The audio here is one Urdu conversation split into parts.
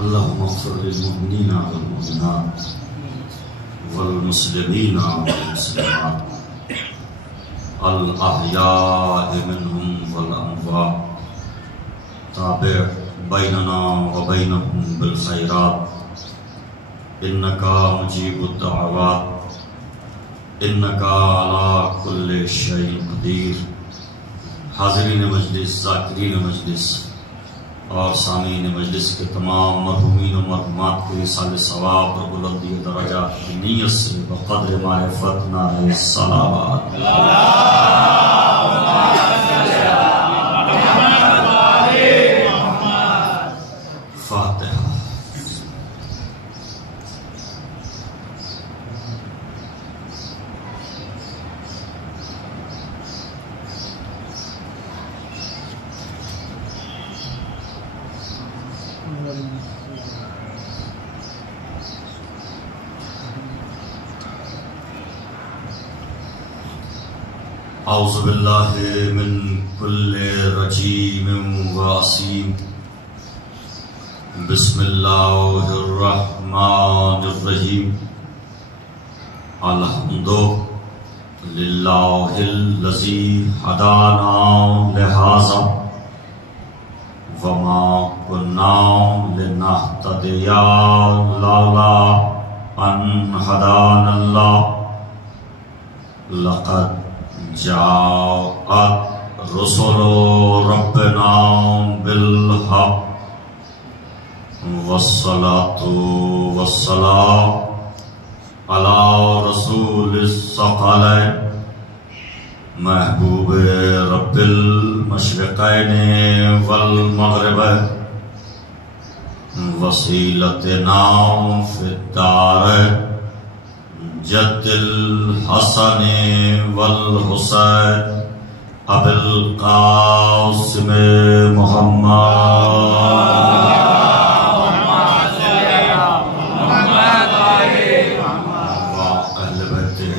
اللهم اغفر للمؤمنين والمؤمنات والمسلمين والمسلمات الأحياء منهم والأموات تابع بيننا وبينهم بالخيرات إنك مجيب الدعوات إنك على كل شيء قدير. حاضرین مجلس، ذاکرین مجلس اور سامعین مجلس کے تمام مرحومین و مرحومات کے رسالہ ثواب اور بلندی درجات کی نیت سے بقدر معرفت نعرہ صلوات فاتحہ. اعوذ باللہ من کل رجیم وعصیم. بسم اللہ الرحمن الرحیم. الحمد للہ الذی ہدانا لہذا وما كنا لنهتدي لولا ان هدانا الله. لقد جاءت رسل ربنا بالحق والصلاة والسلام على رسول الثقلين محبوب رب المشرقین والمغربین وسیلتنا فی الدارین جد الحسن والحسین ابی القاسم محمد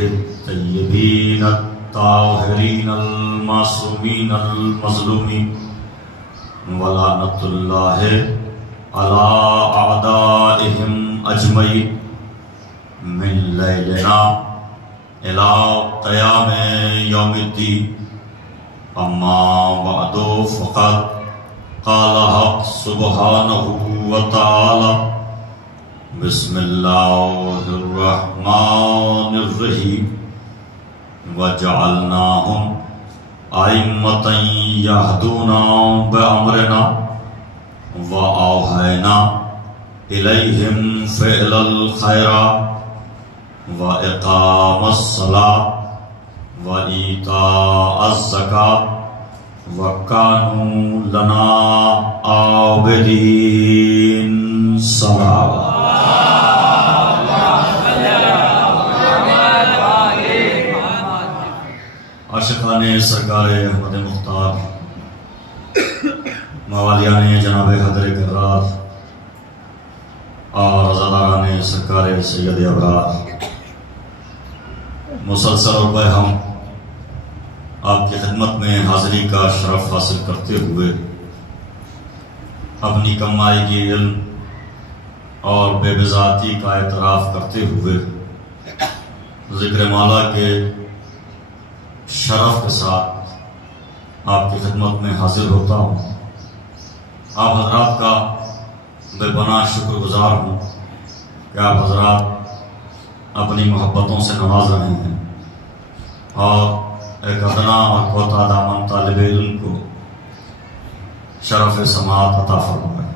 الطیبین الطاہرین المعصومین المظلومین ولعنۃ اللہ علی اعدائہم اجمعین من لیلنا الی قیام یوم الدین. اما بعد فقد قال حق سبحانہ وتعالی بسم اللہ الرحمن الرحیم. وَجَعَلْنَاهُمْ أَئِمَّةً يَهْدُونَ بِأَمْرِنَا وَأَوْحَيْنَا إِلَيْهِمْ فِعْلَ الْخَيْرَاتِ وَإِقَامَ الصَّلَاةِ وَإِيتَاءَ الزَّكَاةِ وَكَانُوا لَنَا عَابِدِينَ. صلوات. عاشقان سرکار احمد مختار، موالیان جناب حضر کرار اور رضاداران سرکار سید ابرار، مسلسل اور پہ ہم آپ کی خدمت میں حاضری کا شرف حاصل کرتے ہوئے اپنی کمائی کی علم اور بے بذاتی کا اعتراف کرتے ہوئے ذکر مولا کے شرف کے ساتھ آپ کی خدمت میں حاضر ہوتا ہوں. آپ حضرات کا بے پناہ شکر گزار ہوں کہ آپ حضرات اپنی محبتوں سے نواز رہے ہیں اور ایک ادنا اور کوتا دامن طالب علم کو شرف سماعت عطا فرمائے.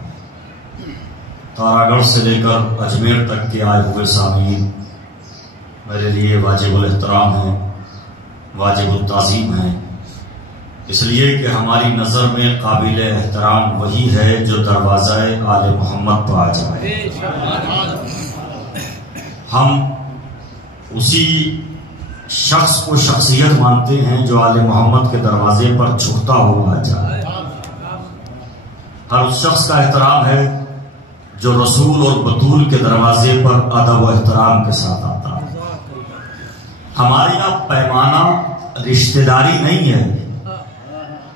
تارا گڑھ سے لے کر اجمیر تک کے آئے ہوئے سامعین میرے لیے واجب الاحترام ہیں، واجب التعظیم ہے، اس لیے کہ ہماری نظر میں قابل احترام وہی ہے جو دروازہ آل محمد پر آ جائے. ہم اسی شخص کو شخصیت مانتے ہیں جو آل محمد کے دروازے پر جھکتا ہوا آ جائے. ہر اس شخص کا احترام ہے جو رسول اور بطول کے دروازے پر ادب و احترام کے ساتھ آتا ہے. ہمارے یہاں پیمانہ رشتہ داری نہیں ہے،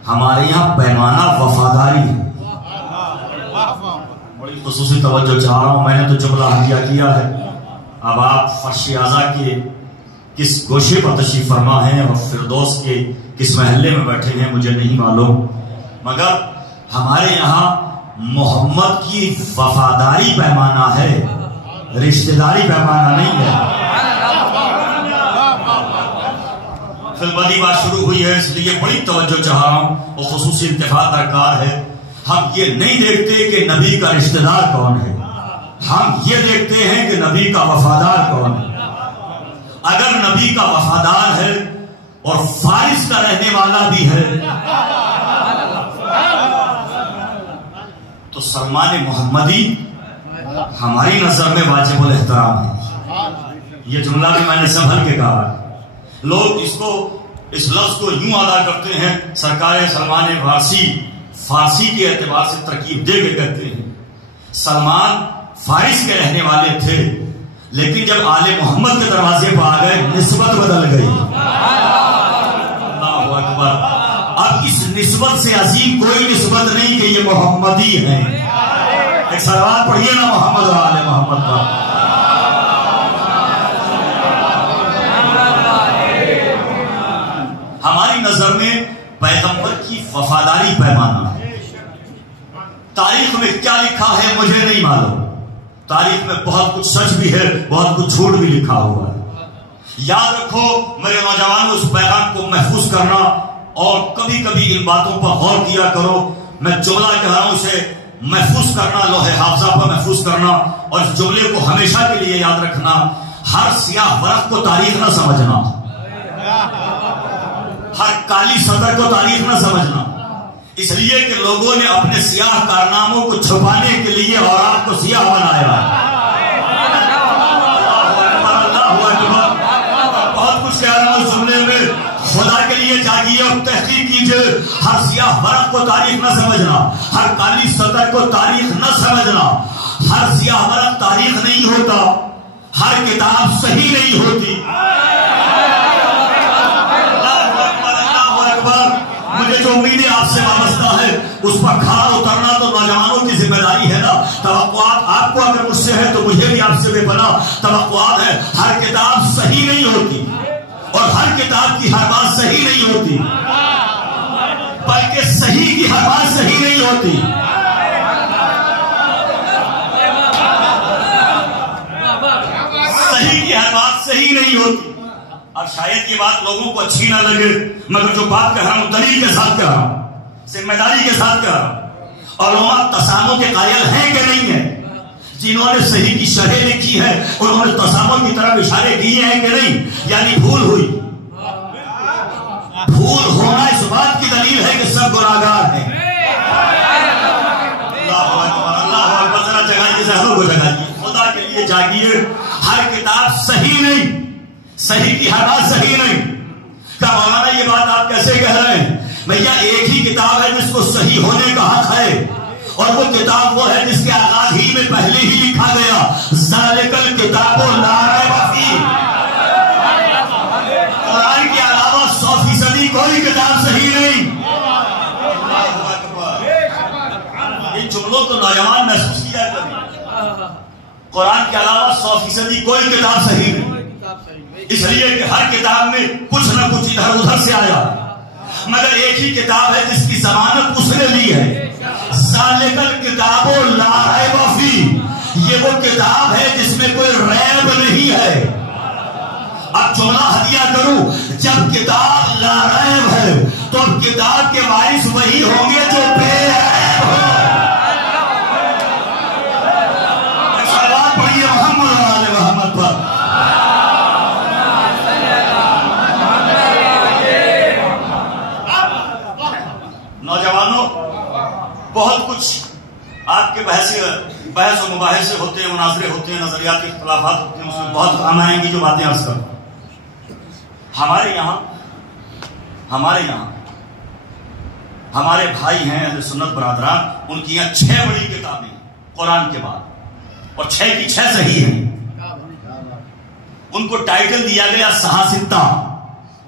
ہمارے یہاں پیمانہ وفاداری ہے۔ بڑی خصوصی توجہ چاہ رہا ہوں، میں نے تو جملہ حدیہ کیا ہے، اب آپ فرش اعضا کے کس گوشے پر تشریف فرما ہیں اور فردوس کے کس محلے میں بیٹھے ہیں مجھے نہیں معلوم، مگر ہمارے یہاں محمد کی وفاداری پیمانہ ہے، رشتہ داری پیمانہ نہیں ہے۔ فلبدی بات شروع ہوئی ہے، اس لیے بڑی توجہ چاہ رہا ہوں اور خصوصی انتفاع درکار ہے۔ ہم یہ نہیں دیکھتے کہ نبی کا رشتہ دار کون ہے، ہم یہ دیکھتے ہیں کہ نبی کا وفادار کون ہے۔ اگر نبی کا وفادار ہے اور فارس کا رہنے والا بھی ہے تو سلمان محمدی ہماری نظر میں واجب الاحترام ہے۔ یہ جملہ بھی میں نے سنبھل کے کہا ہے۔ لوگ اس لفظ کو یوں ادا کرتے ہیں، سرکار سلمان فارسی کے اعتبار سے ترکیب دے کے کہتے ہیں سلمان فارس کے رہنے والے تھے، لیکن جب آل محمد کے دروازے پر آ گئے نسبت بدل گئی۔ اللہ اکبر، اب اس نسبت سے عظیم کوئی نسبت نہیں کہ یہ محمدی ہیں۔ ایک صلوات پڑھیے نا محمد اور آل محمد پر۔ ہماری نظر میں پیغمبر کی وفاداری پیمانہ ہے۔ تاریخ میں کیا لکھا ہے مجھے نہیں معلوم، تاریخ میں بہت کچھ سچ بھی ہے، بہت کچھ جھوٹ بھی لکھا ہوا ہے۔ یاد رکھو میرے نوجوانوں، اس پیغام کو محفوظ کرنا اور کبھی کبھی ان باتوں پر غور کیا کرو۔ میں جملہ کہہ رہا ہوں، اسے محفوظ کرنا، لوح حافظہ پر محفوظ کرنا، اور اس جملے کو ہمیشہ کے لیے یاد رکھنا۔ ہر سیاہ ورق کو تاریخ نہ سمجھنا، ہر کالی صدر کو تاریخ نہ سمجھنا، اس لیے کہ لوگوں نے اپنے سیاہ کارناموں کو چھپانے کے لیے اور آپ کو سیاہ بنایا ہے۔ بہت کچھ کہہ رہا ہوں اس جملے میں، خدا کے لیے جاگیے اور تحقیق کیجئے۔ ہر سیاہ ورق کو تاریخ نہ سمجھنا، ہر کالی سطح کو تاریخ نہ سمجھنا۔ ہر سیاہ ورق تاریخ نہیں ہوتا، ہر کتاب صحیح نہیں ہوتی۔ مجھے جو امیدیں آپ سے وابستہ ہے اس پر کھڑا اترنا تو نوجوانوں کی ذمہ داری ہے نا۔ توقعات آپ کو اگر مجھ سے ہے تو مجھے بھی آپ سے بے پناہ توقعات ہے۔ ہر کتاب صحیح نہیں ہوتی اور ہر کتاب کی ہر بات صحیح نہیں ہوتی، بلکہ صحیح کی ہر بات صحیح نہیں ہوتی۔ صحیح کی ہر بات صحیح نہیں ہوتی۔ اب شاید یہ بات لوگوں کو اچھی نہ لگے، مگر جو بات کہہ رہا ہوں دلیل کے ساتھ کہہ رہا ہوں، ذمہ داری کے ساتھ کہہ رہا ہوں۔ علماء تسامح کے قائل ہیں کہ نہیں ہیں؟ جنہوں نے صحیح کی شرح لکھی ہے انہوں نے تسامح کی طرف اشارے کیے ہیں کہ نہیں؟ یعنی بھول ہوئی، بھول ہونا اس بات کی دلیل ہے کہ سب گناہگار ہیں۔ اللہ اکبر، اللہ اکبر، ذرا جگائیے، ذہنوں کو جگائیے، خدا کے لیے جاگیے۔ ہر کتاب صحیح نہیں، صحیح کی ہر بات صحیح نہیں۔ کیا مولانا یہ بات آپ کیسے کہہ رہے ہیں؟ بھیا ایک ہی کتاب ہے جس کو صحیح ہونے کا حق ہے، اور وہ کتاب وہ ہے جس کے آغاز ہی میں پہلے ہی لکھا گیا ذالک الکتاب لا ریب فیہ۔ قرآن کے علاوہ 100% کوئی کتاب صحیح نہیں۔ ان جملوں کو نوجوان محسوس کیا کریں، قرآن کے علاوہ 100% کوئی کتاب صحیح نہیں، اس لیے کہ ہر کتاب میں کچھ نہ کچھ ادھر ادھر سے آیا، مگر ایک ہی کتاب ہے جس کی ضمانت اس نے لی ہے ذالک الکتاب لا ریب فیہ۔ یہ وہ کتاب ہے جس میں کوئی ریب نہیں ہے۔ اب جملہ ہدیہ کروں، جب کتاب لا ریب ہے تو اب کتاب کے وارث وہی ہوں گے جو بے ریب ہو۔ صلوات پڑھیے محمد اور آل محمد پر۔ نوجوانوں، بہت کچھ آپ کے بحث و مباحثے ہوتے ہیں، مناظرے ہوتے ہیں، نظریات کے اختلافات ہوتے ہیں، اس میں بہت کام آئیں گی جو باتیں عرض کروں۔ ہمارے یہاں ہمارے بھائی ہیں اہل سنت برادران، ان کی یہاں 6 بڑی کتابیں قرآن کے بعد، اور 6 کی 6 صحیح ہیں۔ ان کو ٹائٹل دیا گیا صحاح ستہ،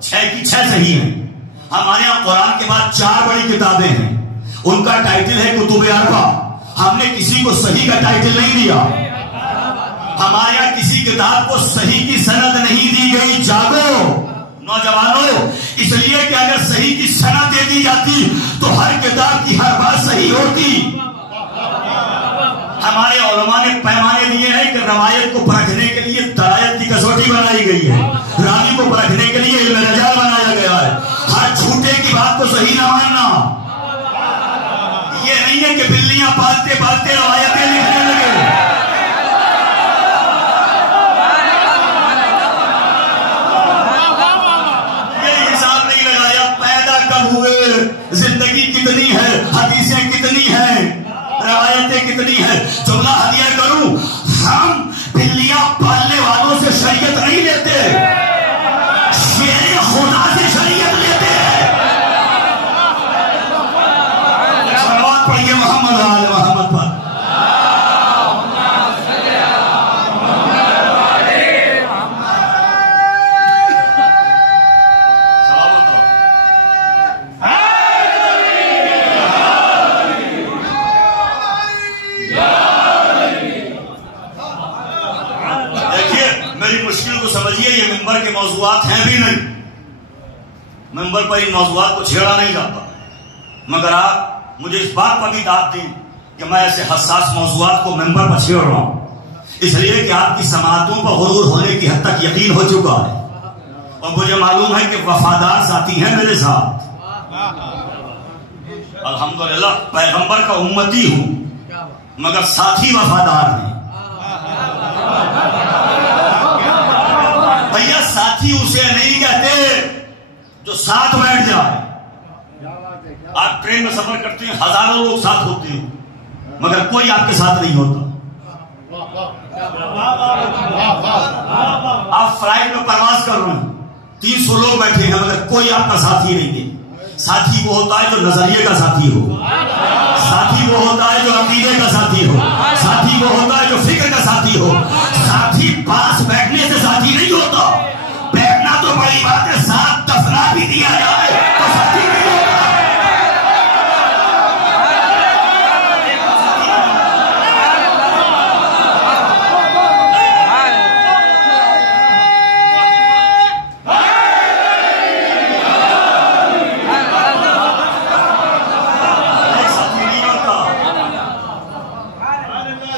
6 کی 6 صحیح ہیں. ہمارے یہاں قرآن کے بعد 4 بڑی کتابیں ہیں, ان کا ٹائٹل ہے کتب اربع. ہم نے کسی کو صحیح کا ٹائٹل نہیں دیا. ہمارے یہاں کسی کتاب کو صحیح کی سند نہیں دی گئی. جاگو نوجوانوں, اس لیے کہ اگر صحیح کی سند دے دی جاتی تو ہر کتاب کی ہر بات صحیح ہوتی. ہمارے علماء نے پیمانے دیے ہیں کہ روایت کو پرکھنے کے لیے درایت کی کسوٹی بنائی گئی ہے, راوی کو پرکھنے کے لیے علم رجال بنایا گیا ہے. ہر جھوٹے کی بات کو صحیح نہ ماننا. یہ نہیں ہے کہ بلیاں پالتے پالتے روایتیں لکھنے لگے. یہ حساب نہیں لگایا پیدا کب ہوئے, زندگی کتنی ہے, حدیثیں کتنی ہیں, روایتیں کتنی ہیں. جملہ ہدیہ کروں, ہم بلیاں پالنے والوں سے شریعت نہیں لیتے, شیر خدا سے شریعت لیتے ہیں. صلوات پڑھیے محمد آل محمد پر. یہ ممبر کے موضوعات ہیں بھی نہیں, ممبر پر ان موضوعات کو چھیڑا نہیں جاتا, مگر آپ مجھے اس بات پر بھی داد دیں کہ میں ایسے حساس موضوعات کو ممبر پر چھیڑ رہا ہوں, اس لیے کہ آپ کی سماعتوں پر غرور ہونے کی حد تک یقین ہو چکا ہے, اور مجھے معلوم ہے کہ وفادار ساتھی ہیں میرے ساتھ. الحمدللہ پیغمبر کا امتی ہوں مگر ساتھی وفادار ہیں. بھیا ساتھی اسے نہیں کہتے جو ساتھ بیٹھ جائے. آپ ٹرین میں سفر کرتے ہیں, ہزاروں لوگ ساتھ ہوتے ہیں مگر کوئی آپ کے ساتھ نہیں ہوتا. آپ فلائٹ میں پرواز کر رہے ہیں, 300 لوگ بیٹھے ہیں مگر کوئی آپ کا ساتھی نہیں ہے. ساتھی وہ ہوتا ہے جو نظریے کا ساتھی ہو, ساتھی وہ ہوتا ہے جو عقیدے کا ساتھی ہو, ساتھی وہ ہوتا ہے جو فکر کا ساتھی ہو. ساتھی پاس بیٹھنے سے ساتھی نہیں ہوتا, بیٹھنا تو بڑی بات ہے, ساتھ دفنا بھی دیا جائے تو ساتھی نہیں ہوتا.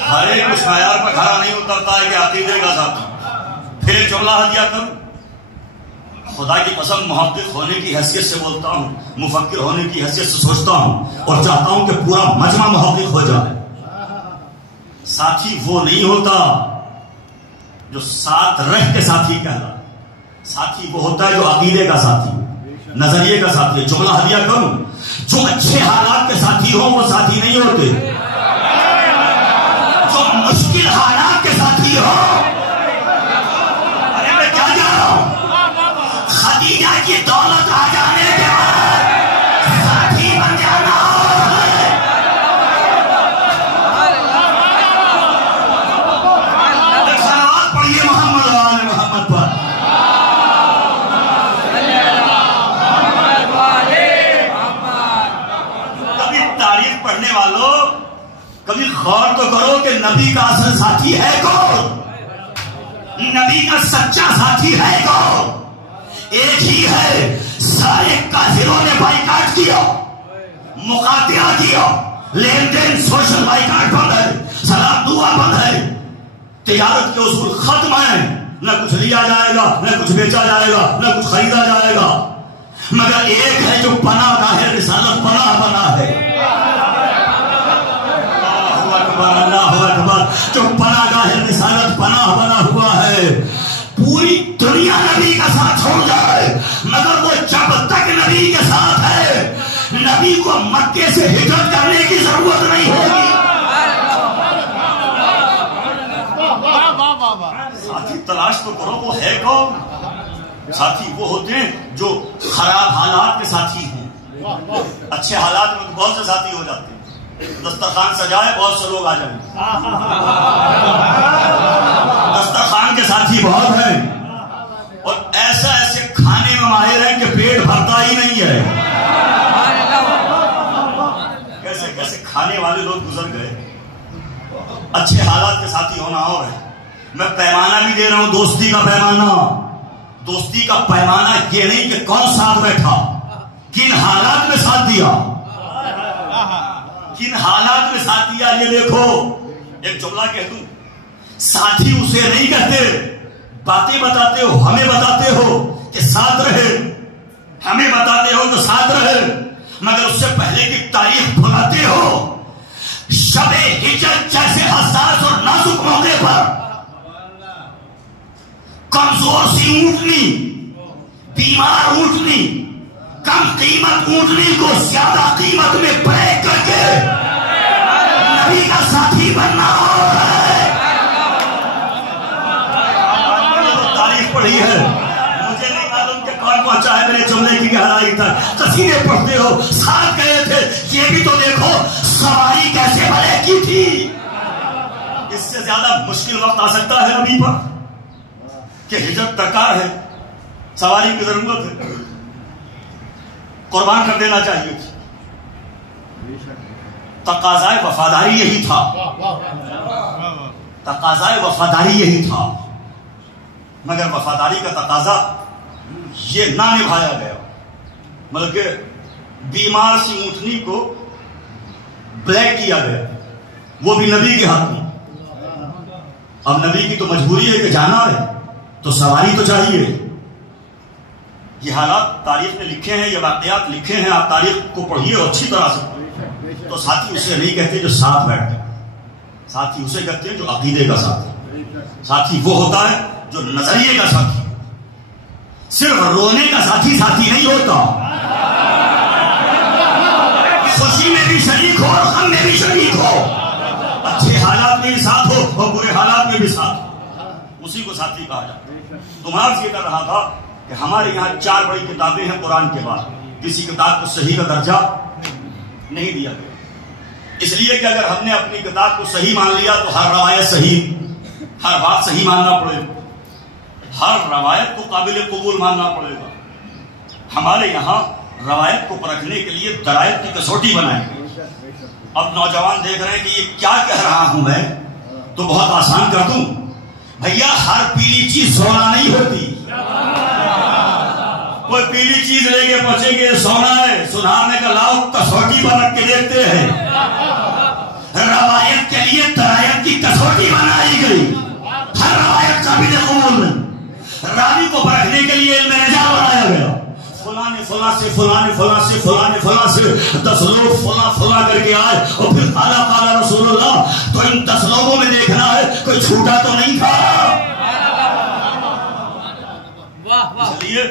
ہر ایک اس معیار پر کھڑا نہیں اترتا ہے کہ عقیدے کا ساتھی. پھر ایک جملہ ہدیہ کروں, خدا کی قسم محقق ہونے کی حیثیت سے بولتا ہوں, مفکر ہونے کی حیثیت سے سوچتا ہوں اور چاہتا ہوں کہ پورا مجمع محقق ہو جائے. ساتھی وہ نہیں ہوتا جو ساتھ رہ کے ساتھی کہتا, ساتھی وہ ہوتا ہے جو عقیدے کا ساتھی, نظریے کا ساتھی. جملہ ہدیہ کروں, جو اچھے حالات کے ساتھی ہوں وہ ساتھی نہیں ہوتے, جو مشکل حالات کے ساتھی ہو. ارے میں کیا جا رہا ہوں, خدیجہ کی دولت آ جانے کے بعد ساتھی بن جانا. صلوات پڑھیے محمد آل محمد پر. کبھی تاریخ پڑھنے والوں کبھی غور تو کرو کہ نبی کا اصل ساتھی ہے کون, نبی کا سچا ساتھی ہے کون. ایک ہی ہے, سارے کافروں نے بائیکاٹ کیا, مقاطعہ کیا, لین دین سوشل بائیکاٹ بند ہے, سلام دعا بند ہے, تجارت کے اصول ختم ہیں, نہ کچھ لیا جائے گا, نہ کچھ بیچا جائے گا, نہ کچھ خریدا جائے گا, مگر ایک ہے جو پناہ گاہ ہے, رسالت پناہ بنا ہے. اللہ اکبر, جو پناہ گاہ ہے, رسالت پناہ بنا ہوا ہے. پوری دنیا نبی کا ساتھ چھوڑ جائے مگر وہ جب تک نبی کے ساتھ ہے, نبی کو مکے سے ہجرت کرنے کی ضرورت نہیں ہوگی. ساتھی تلاش تو کرو, وہ ہے کون. ساتھی وہ ہوتے ہیں جو خراب حالات کے ساتھی ہیں. اچھے حالات میں بہت سے ساتھی ہو جاتے ہیں, دسترخوان سجائے بہت سے لوگ آ جائیں, دسترخوان کے ساتھی بہت ہیں, اور ایسے کھانے میں ماہر ہیں کہ پیٹ بھرتا ہی نہیں ہے. کیسے کیسے کھانے والے لوگ گزر گئے. اچھے حالات کے ساتھی ہونا اور ہے. میں پیمانہ بھی دے رہا ہوں، دوستی کا پیمانہ. دوستی کا پیمانہ یہ نہیں کہ کون ساتھ بیٹھا، کن حالات میں ساتھ دیا، کن حالات میں ساتھ دیا. یہ دیکھو ایک جملہ کہہ دوں، ساتھی اسے نہیں کہتے باتیں بتاتے ہو، ہمیں بتاتے ہو کہ ساتھ رہے، ہمیں بتاتے ہو کہ ساتھ رہے، مگر اس سے پہلے کی تاریخ بھلاتے ہو. شب ہجرت جیسے حساس اور نازک موقع پر کمزور سی اونٹنی، بیمار اونٹنی، کم قیمت اونٹنی کو زیادہ قیمت میں بریک کر کے نبی کا ساتھی بننا ہو رہا ہے. تاریخ پڑھی ہے، مجھے نہیں معلوم کہ کون پہنچا ہے میرے جملے کی گہرائی تک. قصیدے پڑھتے ہو، ساتھ گئے تھے، یہ بھی تو دیکھو سواری کیسے بڑے کی تھی. اس سے زیادہ مشکل وقت آ سکتا ہے نبی پر کہ ہجرت درکار ہے، سواری کی ضرورت ہے، قربان کر دینا چاہیے. تقاضائے وفاداری یہی تھا، تقاضائے وفاداری یہی تھا، مگر وفاداری کا تقاضا یہ نہ نبھایا گیا، بلکہ بیمار سی اونٹنی کو بلیک کیا گیا، وہ بھی نبی کے ہاتھ میں. اب نبی کی تو مجبوری ہے کہ جانا ہے تو سواری تو چاہیے. یہ حالات تاریخ میں لکھے ہیں، یہ واقعات لکھے ہیں، آپ تاریخ کو پڑھیے اور اچھی طرح سے. تو ساتھی اسے نہیں کہتے جو ساتھ بیٹھتے، ساتھی اسے کہتے ہیں جو عقیدے کا ساتھی. ساتھی وہ ہوتا ہے جو نظریے کا ساتھی. صرف رونے کا ساتھی ساتھی نہیں ہوتا، خوشی میں بھی شریک ہو اور غم میں بھی شریک ہو، اچھے حالات میں بھی ساتھ ہو اور برے حالات میں بھی ساتھ ہو، اسی کو ساتھی کہا جاتا ہے. تو میں عرض یہ کر رہا تھا کہ ہمارے یہاں 4 بڑی کتابیں ہیں قرآن کے بعد. کسی کتاب کو صحیح کا درجہ نہیں دیا گیا، اس لیے کہ اگر ہم نے اپنی کتاب کو صحیح مان لیا تو ہر روایت صحیح، ہر بات صحیح ماننا پڑے گا، ہر روایت کو قابل قبول ماننا پڑے گا. ہمارے یہاں روایت کو پرکھنے کے لیے درائت کی کسوٹی بنائیں گے. اب نوجوان دیکھ رہے ہیں کہ یہ کیا کہہ رہا ہوں میں، تو بہت آسان کر دوں. بھیا ہر پیلی چیز سونا نہیں ہوتی. کوئی پیلی چیز لے کے پہنچیں گے سونا ہے، سنارنے کا لاؤ کسوٹی پر رکھ کے دیکھتے ہیں. روایت کے لیے درایت کی کسوٹی بنائی گئی، ہر روایت قابل قبول نہیں. راوی کو پرکھنے کے لیے علم رجال بنایا گیا. فلاں نے فلاں سے، فلاں نے فلاں سے، فلاں نے فلاں سے 10 لوگ فلاں فلاں کر کے آئے اور پھر قال رسول اللہ. تو ان 10 لوگوں میں دیکھنا ہے کوئی چھوٹا تو نہیں تھا. اس لیے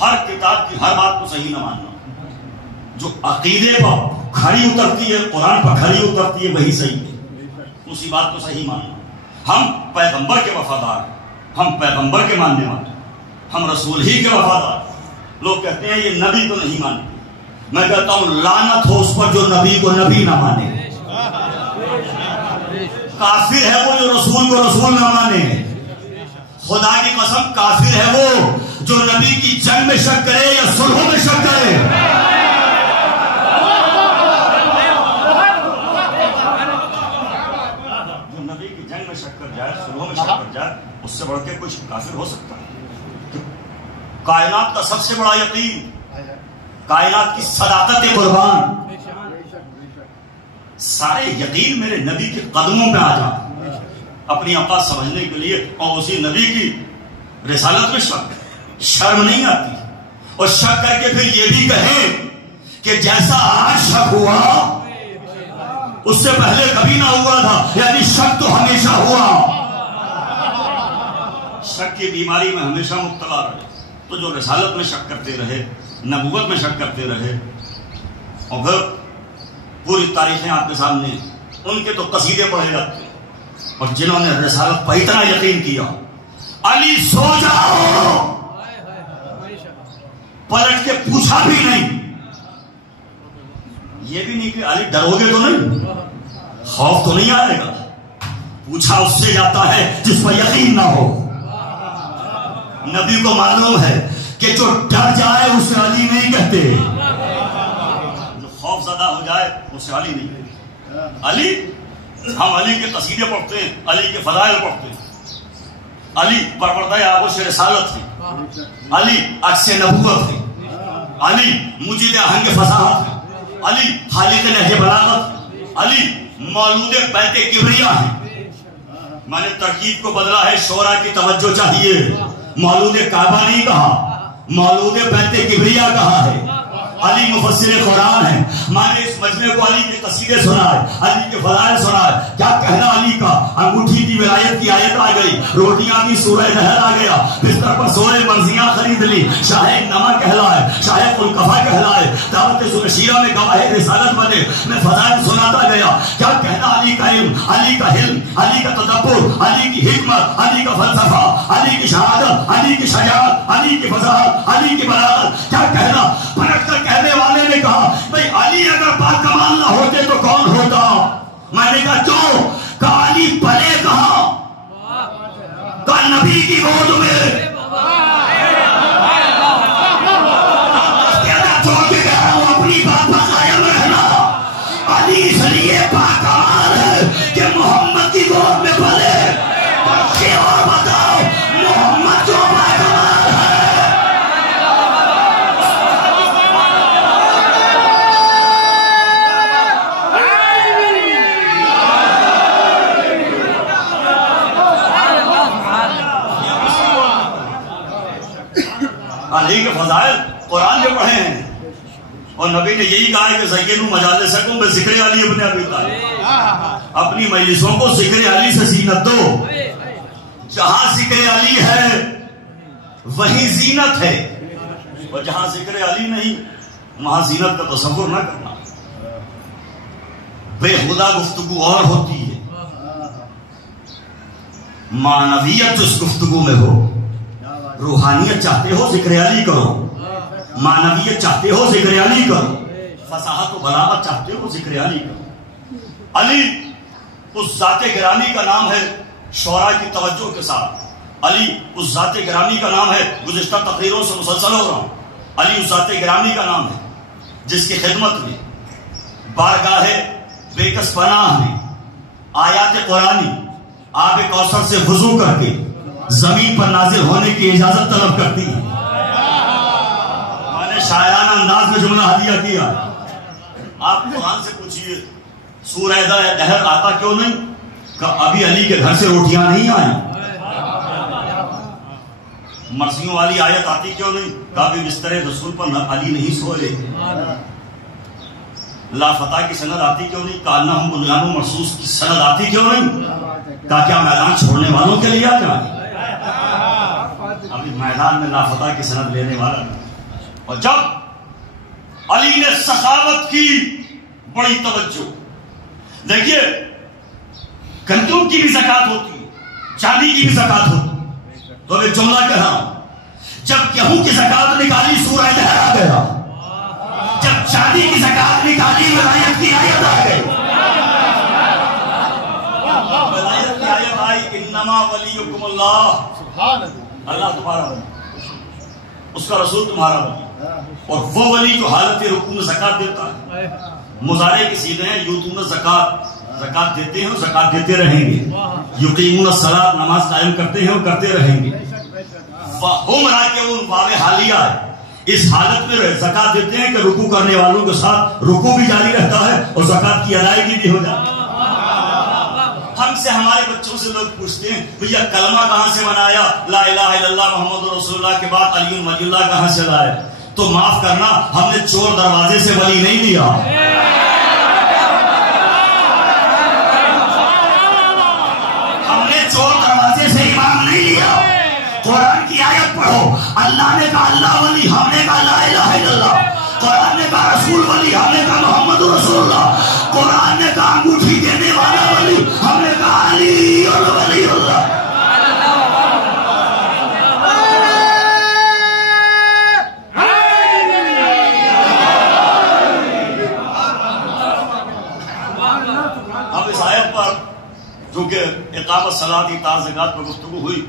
ہر کتاب کی ہر بات کو صحیح نہ ماننا. جو عقیدے پر کھڑی اترتی ہے، قرآن پر کھڑی اترتی ہے، وہی صحیح ہے، اسی بات کو صحیح ماننا. ہم پیغمبر کے وفادار ہیں، ہم پیغمبر کے ماننے والے، ہم رسول ہی کے وفادار. لوگ کہتے ہیں یہ نبی تو نہیں مانتے. میں کہتا ہوں لعنت ہو اس پر جو نبی کو نبی نہ مانے. کافر ہے وہ جو رسول کو رسول نہ مانے. خدا کی قسم کافر ہے وہ جو نبی کی جنگ میں شک کرے یا صلح میں شک کرے. جو نبی کی جنگ میں شک کر جائے، صلح میں شک کر جائے، اس سے بڑھ کے کچھ کافر ہو سکتا ہے. کائنات کا سب سے بڑا یقین، کائنات کی صداقت قربان، سارے یقین میرے نبی کے قدموں پہ آ جائیں اپنی اوقات سمجھنے کے لیے، اور اسی نبی کی رسالت میں شرم نہیں آتی. اور شک کر کے پھر یہ بھی کہیں کہ جیسا آج شک ہوا اس سے پہلے کبھی نہ ہوا تھا، یعنی شک تو ہمیشہ ہوا. شک کی بیماری میں ہمیشہ مبتلا رہے. تو جو رسالت میں شک کرتے رہے، نبوت میں شک کرتے رہے، اور پھر پوری تاریخیں آپ کے سامنے، ان کے تو قصیدے پڑھے جاتے ہیں. اور جنہوں نے رسالت پر اتنا یقین کیا، علی سو جاؤ، پلٹ کے پوچھا بھی نہیں. یہ بھی نہیں کہ علی ڈرو گے تو نہیں، خوف تو نہیں آئے گا. پوچھا اس سے جاتا ہے جس پر یقین نہ ہو. نبی کو معلوم ہے کہ جو ڈر جائے اسے علی نہیں کہتے، جو خوف زدہ ہو جائے اسے علی نہیں کہتے۔ علی، ہم علی کے قصیدے پڑھتے ہیں، علی کے فضائل پڑھتے ہیں۔ علی پروردہ آغوش رسالت ہے، علی عکس نبوت ہے، علی مجید آہنگ فصاحت ہے، علی خالق نہج بلاغت ہے، علی مولود بیت کبریا ہے۔ میں نے ترکیب کو بدلا ہے، شعراء کی توجہ چاہیے۔ مولود کعبہ نہیں کہا، مولود بیت کبریا کہا ہے۔ علی مفسر قرآن ہے۔ میں نے اس مجمع کو علی کے قصیدے سنائے، علی کے فضائل سنائے۔ کیا کہنا علی کا؟ انگوٹھی کی ولایت کی آیت آ گئی، روٹیاں کی سورہ نحل آ گیا، بستر پر سوئے مرضیاں خرید لی، شاہ نما کہلائے، شاہ الکفا کہلائے، دعوت سنشیرہ میں گواہ رسالت بنے۔ میں فضائل سناتا گیا۔ کیا کہنا علی کا علم، علی کا حلم، علی کا تدبر، علی کی حکمت، علی کا فلسفہ، علی کی شہادت، علی کی شجاعت، علی کی فضاحت، علی کی بلاغت۔ کیا کہنا؟ پلٹ کر کہنے والے نے کہا بھئی علی اگر باکمال نہ ہوتے تو کون ہوتا؟ میں نے کہا کیوں؟ کہا علی پلے کہاں؟ کہا نبی کی گود میں۔ چھوڑ کے کہہ رہا ہوں اپنی بات پر قائم رہنا۔ علی اس لیے باکمال ہے کہ محمد کی گود میں پلے۔ اور بتاؤ محمد جو باکمال ہے۔ علی کے فضائل قرآن جو پڑھے ہیں، اور نبی نے یہی کہا ہے کہ زینوا مجالسکم بذکر علی ابن ابی طالب، اپنی مجلسوں کو ذکر علی سے زینت دو۔ جہاں ذکر علی ہے وہیں زینت ہے، اور جہاں ذکر علی نہیں وہاں زینت کا تصور نہ کرنا۔ بے خدا گفتگو اور ہوتی ہے، معنویت اس گفتگو میں ہو۔ روحانیت چاہتے ہو ذکر علی کرو، معنویت چاہتے ہو ذکر علی کرو، فصاحت و بلاغت چاہتے ہو ذکر علی کرو۔ علی اس ذات گرامی کا نام ہے شعراء کی توجہ کے ساتھ، علی اس ذات گرامی کا نام ہے، گزشتہ تقریروں سے مسلسل ہو رہا ہوں، علی اس ذات گرامی کا نام ہے جس کی خدمت میں بارگاہ بے کس پناہ میں آیات قرآنی آب کوثر سے وضو کر کے زمین پر نازل ہونے کی اجازت طلب کرتی ہے۔ میں نے شاعرانہ انداز میں جملہ ہدیہ کیا۔ آپ قرآن سے پوچھئے سورہ دہر آتا کیوں نہیں؟ کہ ابھی علی کے گھر سے روٹیاں نہیں آئیں۔ مرثیوں والی آیت آتی کیوں نہیں؟ کہ ابھی بستر رسول پر علی نہیں سوئے۔ لا فتح کی سند آتی کیوں نہیں؟ کہ انہم بنیان مرصوص کی سند آتی کیوں نہیں؟ کہ کیا میدان چھوڑنے والوں کے لیے آ جائیں؟ ابھی میدان میں لا فتح کی سند لینے والا نہیں۔ اور جب علی نے سخاوت کی بڑی توجہ، دیکھیے گندم کی بھی زکات ہوتی ہے، چاندی کی بھی زکات ہوتی ہے، تو میں جملہ کہہ رہا ہوں، جب گیہوں کی زکات نکالی سورہ دہر آ گیا، جب چاندی کی زکات نکالی ولایت کی آیت آ گئی، ولایت کی آیت آئی انما ولیکم اللہ، اللہ تمہارا ولی، اس کا رسول تمہارا ولی، اور وہ ولی جو حالت رکوع میں زکات دیتا ہے۔ مضارع کی سیدھے ہیں یؤتون الزکات، زکات دیتے ہیں اور زکات دیتے رہیں گے، یقیمون الصلاۃ، نماز قائم کرتے ہیں اور کرتے رہیں گے، فہم راکعون، واو حالیہ ہے، اس حالت میں زکات دیتے ہیں کہ رکوع کرنے والوں کے ساتھ رکوع بھی جاری رہتا ہے اور زکات کی ادائیگی بھی ہو جاتی ہے۔ ہم سے ہمارے بچوں سے لوگ پوچھتے ہیں بھیا کلمہ کہاں سے بنایا، لا الہ الا اللہ محمد رسول اللہ کے بعد علی ولی اللہ کہاں سے لائے؟ تو معاف کرنا، ہم نے چور دروازے سے ولی نہیں دیا، ہم نے چور دروازے سے امام نہیں لیا۔ قرآن کی آیت پڑھو، اللہ نے کہا اللہ ولی، ہم نے کہا لا الہ الا اللہ، قرآن نے کہا رسول ولی، ہم نے کہا محمد رسول اللہ، قرآن نے کہا انگوٹھی دینے والا ولی، ہم نے کہا علی ولی اللہ۔ اب اس آیت پر چونکہ اقامت صلاۃ، ایتاء زکات پر گفتگو ہوئی،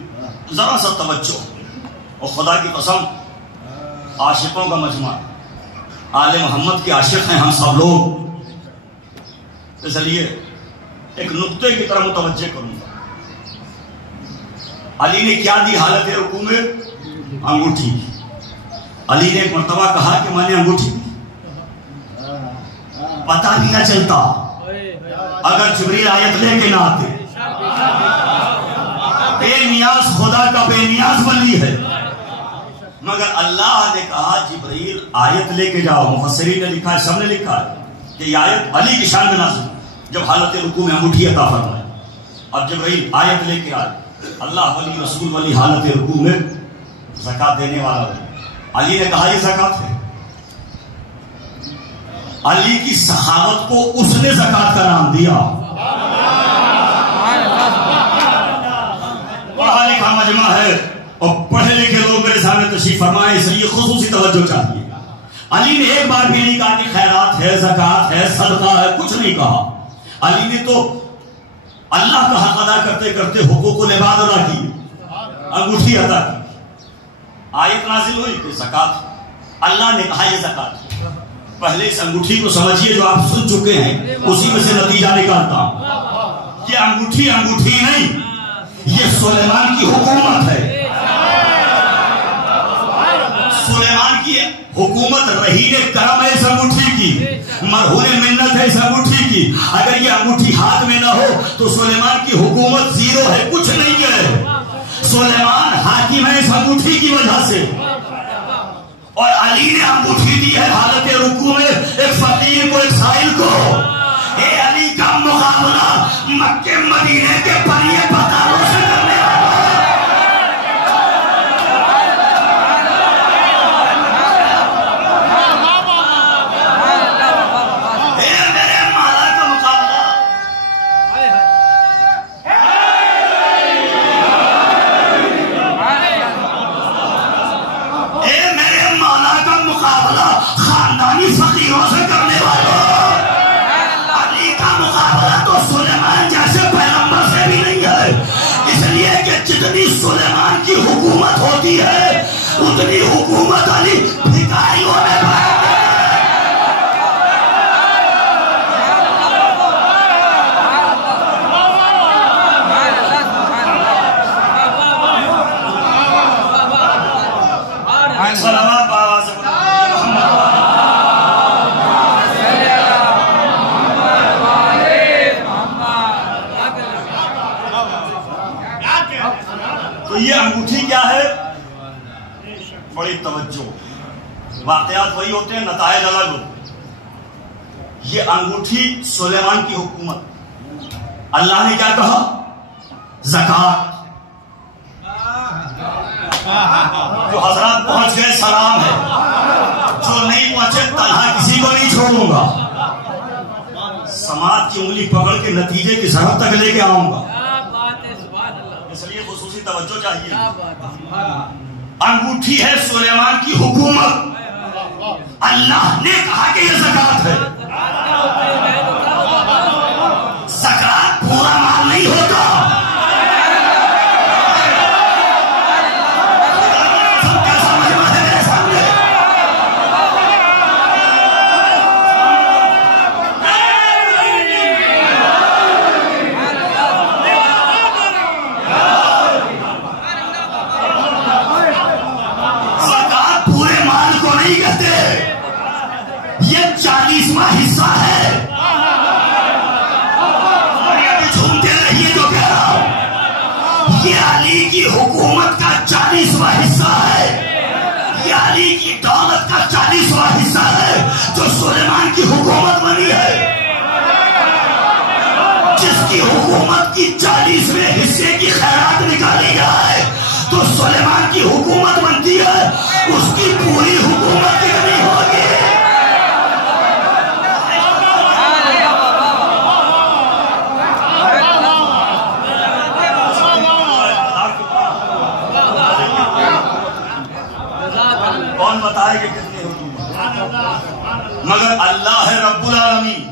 ذرا سا توجہ، اور خدا کی قسم عاشقوں کا مجمع، آل محمد کے عاشق ہیں ہم سب لوگ، اس لیے ایک نقطے کی طرف متوجہ کروں گا۔ علی نے کیا دی حالت رکوع میں؟ انگوٹھی۔ علی نے ایک مرتبہ کہا کہ میں نے انگوٹھی دی، پتہ بھی نہ چلتا اگر جبریل آیت لے کے نہ آتے۔ بے نیاز خدا کا بے نیاز ولی ہے، مگر اللہ نے کہا جبریل آیت لے کے جاؤ۔ مفسرین نے لکھا ہے، سب نے لکھا ہے کہ یہ آیت علی کی شان میں نازل جب حالت رکوع میں انگوٹھی عطا فرمائے۔ اب جبریل آیت لے کے آئے، اللہ ولی رسول ولی حالت رکوع میں زکات دینے والا ولی۔ علی نے کہا یہ زکات ہے۔ علی کی سخاوت کو اس نے زکات کا نام دیا۔ پڑھا لکھا مجمع ہے اور پڑھے لکھے لوگ میرے سامنے تشریف فرمائے، اس لیے خصوصی توجہ چاہیے۔ علی نے ایک بار بھی نہیں کہا کہ خیرات ہے، زکات ہے، صدقہ ہے، کچھ نہیں کہا۔ علی نے تو اللہ کا حق ادا کرتے کرتے حقوق العباد ادا کی، انگوٹھی ادا کی۔ آیت نازل ہوئی کہ زکات، اللہ نے کہا یہ زکات۔ پہلے اس انگوٹھی کو سمجھیے جو آپ سن چکے ہیں، اسی میں سے نتیجہ نکالتا ہوں کہ انگوٹھی انگوٹھی نہیں، یہ سلیمان کی حکومت ہے۔ سلیمان کی حکومت رہین کرم ہے اس انگوٹھی کی، مرہون منت ہے اس انگوٹھی کی۔ اگر یہ انگوٹھی ہاتھ میں نہ ہو تو سلیمان کی حکومت زیرو ہے، کچھ نہیں ہے۔ سلیمان حاکم ہے اس انگوٹھی کی وجہ سے، اور علی نے انگوٹھی دی ہے حالت رکوع میں ایک فقیر کو، ایک سائل کو۔ اے علی کا مقابلہ مکے مدینے کے پریے پتاروں سے کرنے والا اے میرے مولا کا مقابلہ، اے میرے مولا کا مقابلہ خاندانی فقیروں سے کرنے والوں۔ علی کا مقابلہ تو سلیمان جیسے پیغمبر سے بھی نہیں ہے، اس لیے کہ جتنی سلیمان کی حکومت ہوتی ہے اتنی حکومت علی بھکاریوں میں یہ انگوٹھی کیا ہے؟ بڑی توجہ، واقعات وہی ہوتے ہیں، نتائج الگ ہوتے ہیں۔ یہ انگوٹھی سلیمان کی حکومت، اللہ نے کیا کہا؟ زکات۔ جو حضرات پہنچ گئے سلام ہے، جو نہیں پہنچے تنہا کسی کو نہیں چھوڑوں گا، سماعت کی انگلی پکڑ کے نتیجے کی سرحد تک لے کے آؤں گا، اس لیے خصوصی توجہ چاہیے۔ انگوٹھی ہے سلیمان کی حکومت، اللہ نے کہا کہ یہ زکات ہے۔ زکات پورا مال نہیں ہوتا، یہ 40واں حصہ ہے۔ جھومتے رہیے جو کہہ رہا ہوں، یہ علی کی حکومت کا 40واں حصہ ہے، یہ علی کی دولت کا 40واں حصہ ہے جو سلیمان کی حکومت بنی ہے۔ جس کی حکومت کی 40ویں حصے کی خیرات نکالی جائے تو سلیمان کی حکومت بنتی ہے، اس کی پوری حکومت کتنی ہوگی؟ کون بتائے کہ کتنی حکومت؟ مگر اللہ ہے رب العالمین،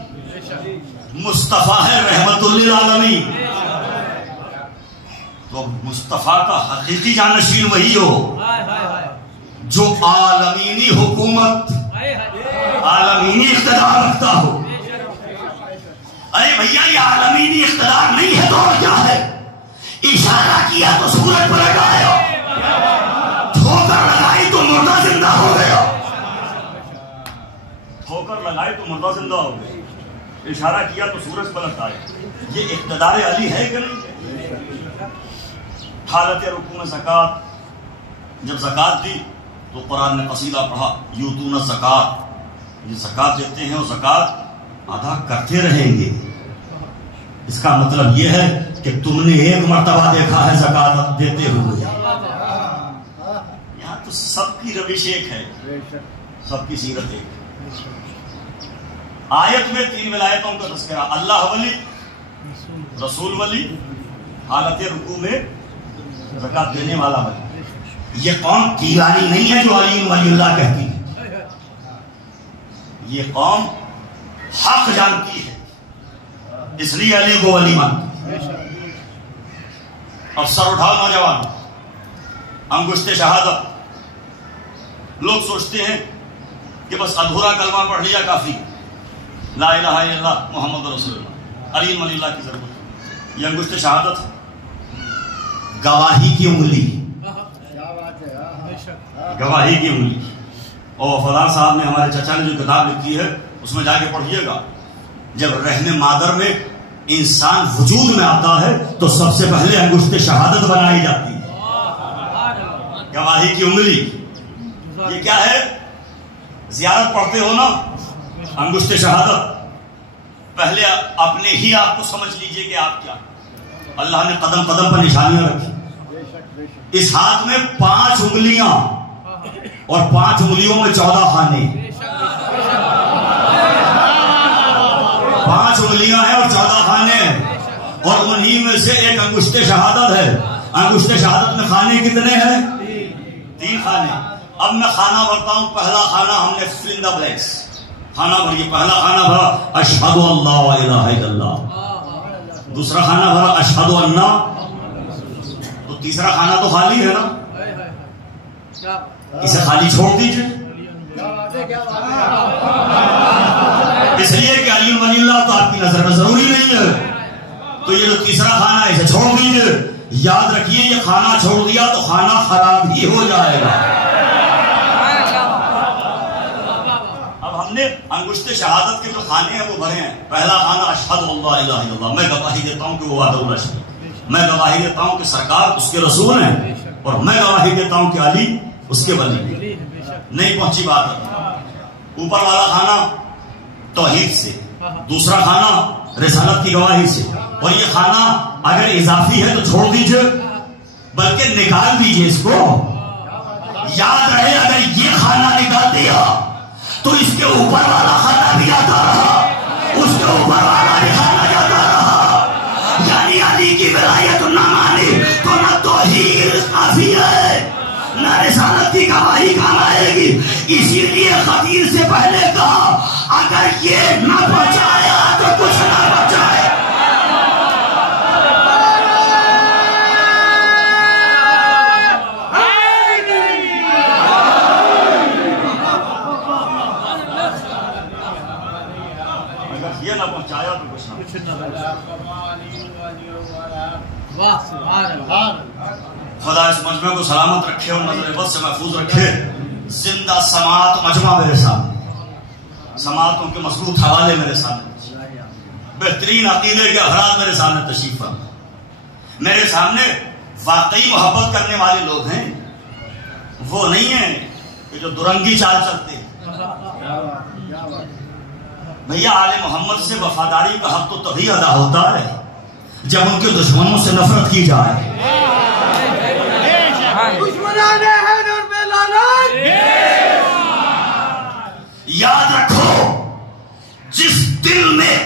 مصطفیٰ ہے رحمت للعالمین، تو مصطفیٰ کا حقیقی جانشین وہی ہو جو عالمینی حکومت عالمینی اقتدار رکھتا ہو. ارے بھیا یہ عالمینی اقتدار نہیں ہے تو اور کیا ہے؟ اشارہ کیا تو سورج پلٹ آیا، ٹھوکر لگائی تو مردہ زندہ ہو گیا، ٹھوکر لگائی تو مردہ زندہ ہو گیا، اشارہ کیا تو سورج پلٹ آیا. یہ اقتدار علی ہے کہ نہیں؟ حالت رکوع میں زکات، جب زکات دی تو قرآن نے قصیدہ پڑھا یؤتون الزکات، یہ زکات دیتے ہیں اور زکات ادا کرتے رہیں گے. اس کا مطلب یہ ہے کہ تم نے ایک مرتبہ دیکھا ہے زکات دیتے ہوئے. یہاں تو سب کی روش ایک ہے، سب کی سیرت ایک. آیت میں 3 ولایتوں کا تذکرہ، اللہ ولی، رسول ولی، حالت رکوع میں زکات دینے والا ولی. یہ قوم دیوانی نہیں ہے جو علی ولی اللہ کہتی ہے، یہ قوم حق جانتی ہے، اس لیے علی کو ولی مانتی. اب سر اٹھاؤ نوجوان، انگشت شہادت. لوگ سوچتے ہیں کہ بس ادھورا کلمہ پڑھ لیا کافی، لا الہ الا اللہ محمد رسول اللہ، علی ولی اللہ کی ضرورت. یہ انگشت شہادت گواہی کی انگلی، گواہی کی انگلی. اور فلاں صاحب نے، ہمارے چچا نے جو کتاب لکھی ہے اس میں جا کے پڑھیے گا، جب رحم مادر میں انسان وجود میں آتا ہے تو سب سے پہلے انگشت شہادت بنائی جاتی ہے، گواہی کی انگلی. یہ کیا ہے؟ زیارت پڑھتے ہو نا، انگشت شہادت. پہلے اپنے ہی آپ کو سمجھ لیجئے کہ آپ کیا. اللہ نے قدم قدم پر نشانیاں رکھی. اس ہاتھ میں 5 انگلیاں اور 5 انگلیوں میں 14 خانے. 5 انگلیاں ہیں اور 14 خانے ہیں، اور انہی میں سے ایک انگشت شہادت ہے. انگشت شہادت میں خانے کتنے ہیں؟ 3 خانے. اب میں خانہ بھرتا ہوں. پہلا خانہ ہم نے فل ان دا بلینکس، خانہ بھریے. پہلا خانہ بھرا اشہد ان لا الہ الا اللہ، دوسرا خانہ بھرا اشہد ان، تو تیسرا خانہ تو خالی ہے نا، اسے خالی چھوڑ دیجئے. اس لیے کہ علی ولی اللہ تو آپ کی نظر میں ضروری نہیں ہے، تو یہ جو تیسرا خانہ ہے اسے چھوڑ دیجئے. یاد رکھیے یہ خانہ چھوڑ دیا تو خانہ خراب ہی ہو جائے گا. اب ہم نے انگشت شہادت کے جو خانے ہیں وہ بھرے ہیں. پہلا خانہ اشہد ان لا الہ الا اللہ، میں گواہی دیتا ہوں کہ وہ وحدہ لا شریک، میں گواہی دیتا ہوں کہ سرکار اس کے رسول ہیں، اور میں گواہی دیتا ہوں کہ علی اس کے ولی. نہیں پہنچی بات ہے. اوپر والا خانہ توحید سے، دوسرا خانہ رسالت کی گواہی سے، اور یہ خانہ اگر اضافی ہے تو چھوڑ دیجئے، بلکہ نکال دیجئے اس کو. یاد رہے اگر یہ خانہ نکال دیا تو اس کے اوپر والا خانہ بھی جاتا رہا، اس کے اوپر والا بھی خانہ جاتا رہا. یعنی علی کی ولایت نہ مانی تو نہ توحید کافی ہے، نہ رسالت کی گواہی کام آئے گی. اسی لیے خطیر سے پہلے کہا اگر یہ نہ بچایا تو کچھ نہ بچائے. اگر یہ نہ پہنچایا تو کچھ نہ بچائے. خدا اس مجمع کو سلامت رکھے اور نظر بد سے محفوظ رکھے. زندہ سماعت مجمع میرے سامنے، سماعتوں کے مضبوط حوالے میرے سامنے، بہترین عقیدے کے افراد میرے سامنے تشریف فرما. میرے سامنے واقعی محبت کرنے والے لوگ ہیں، وہ نہیں ہیں کہ جو درنگی چال چلتے ہیں. بھیا آل محمد سے وفاداری کا حق تو تبھی ادا ہوتا ہے جب ان کے دشمنوں سے نفرت کی جائے. یاد رکھو جس دل میں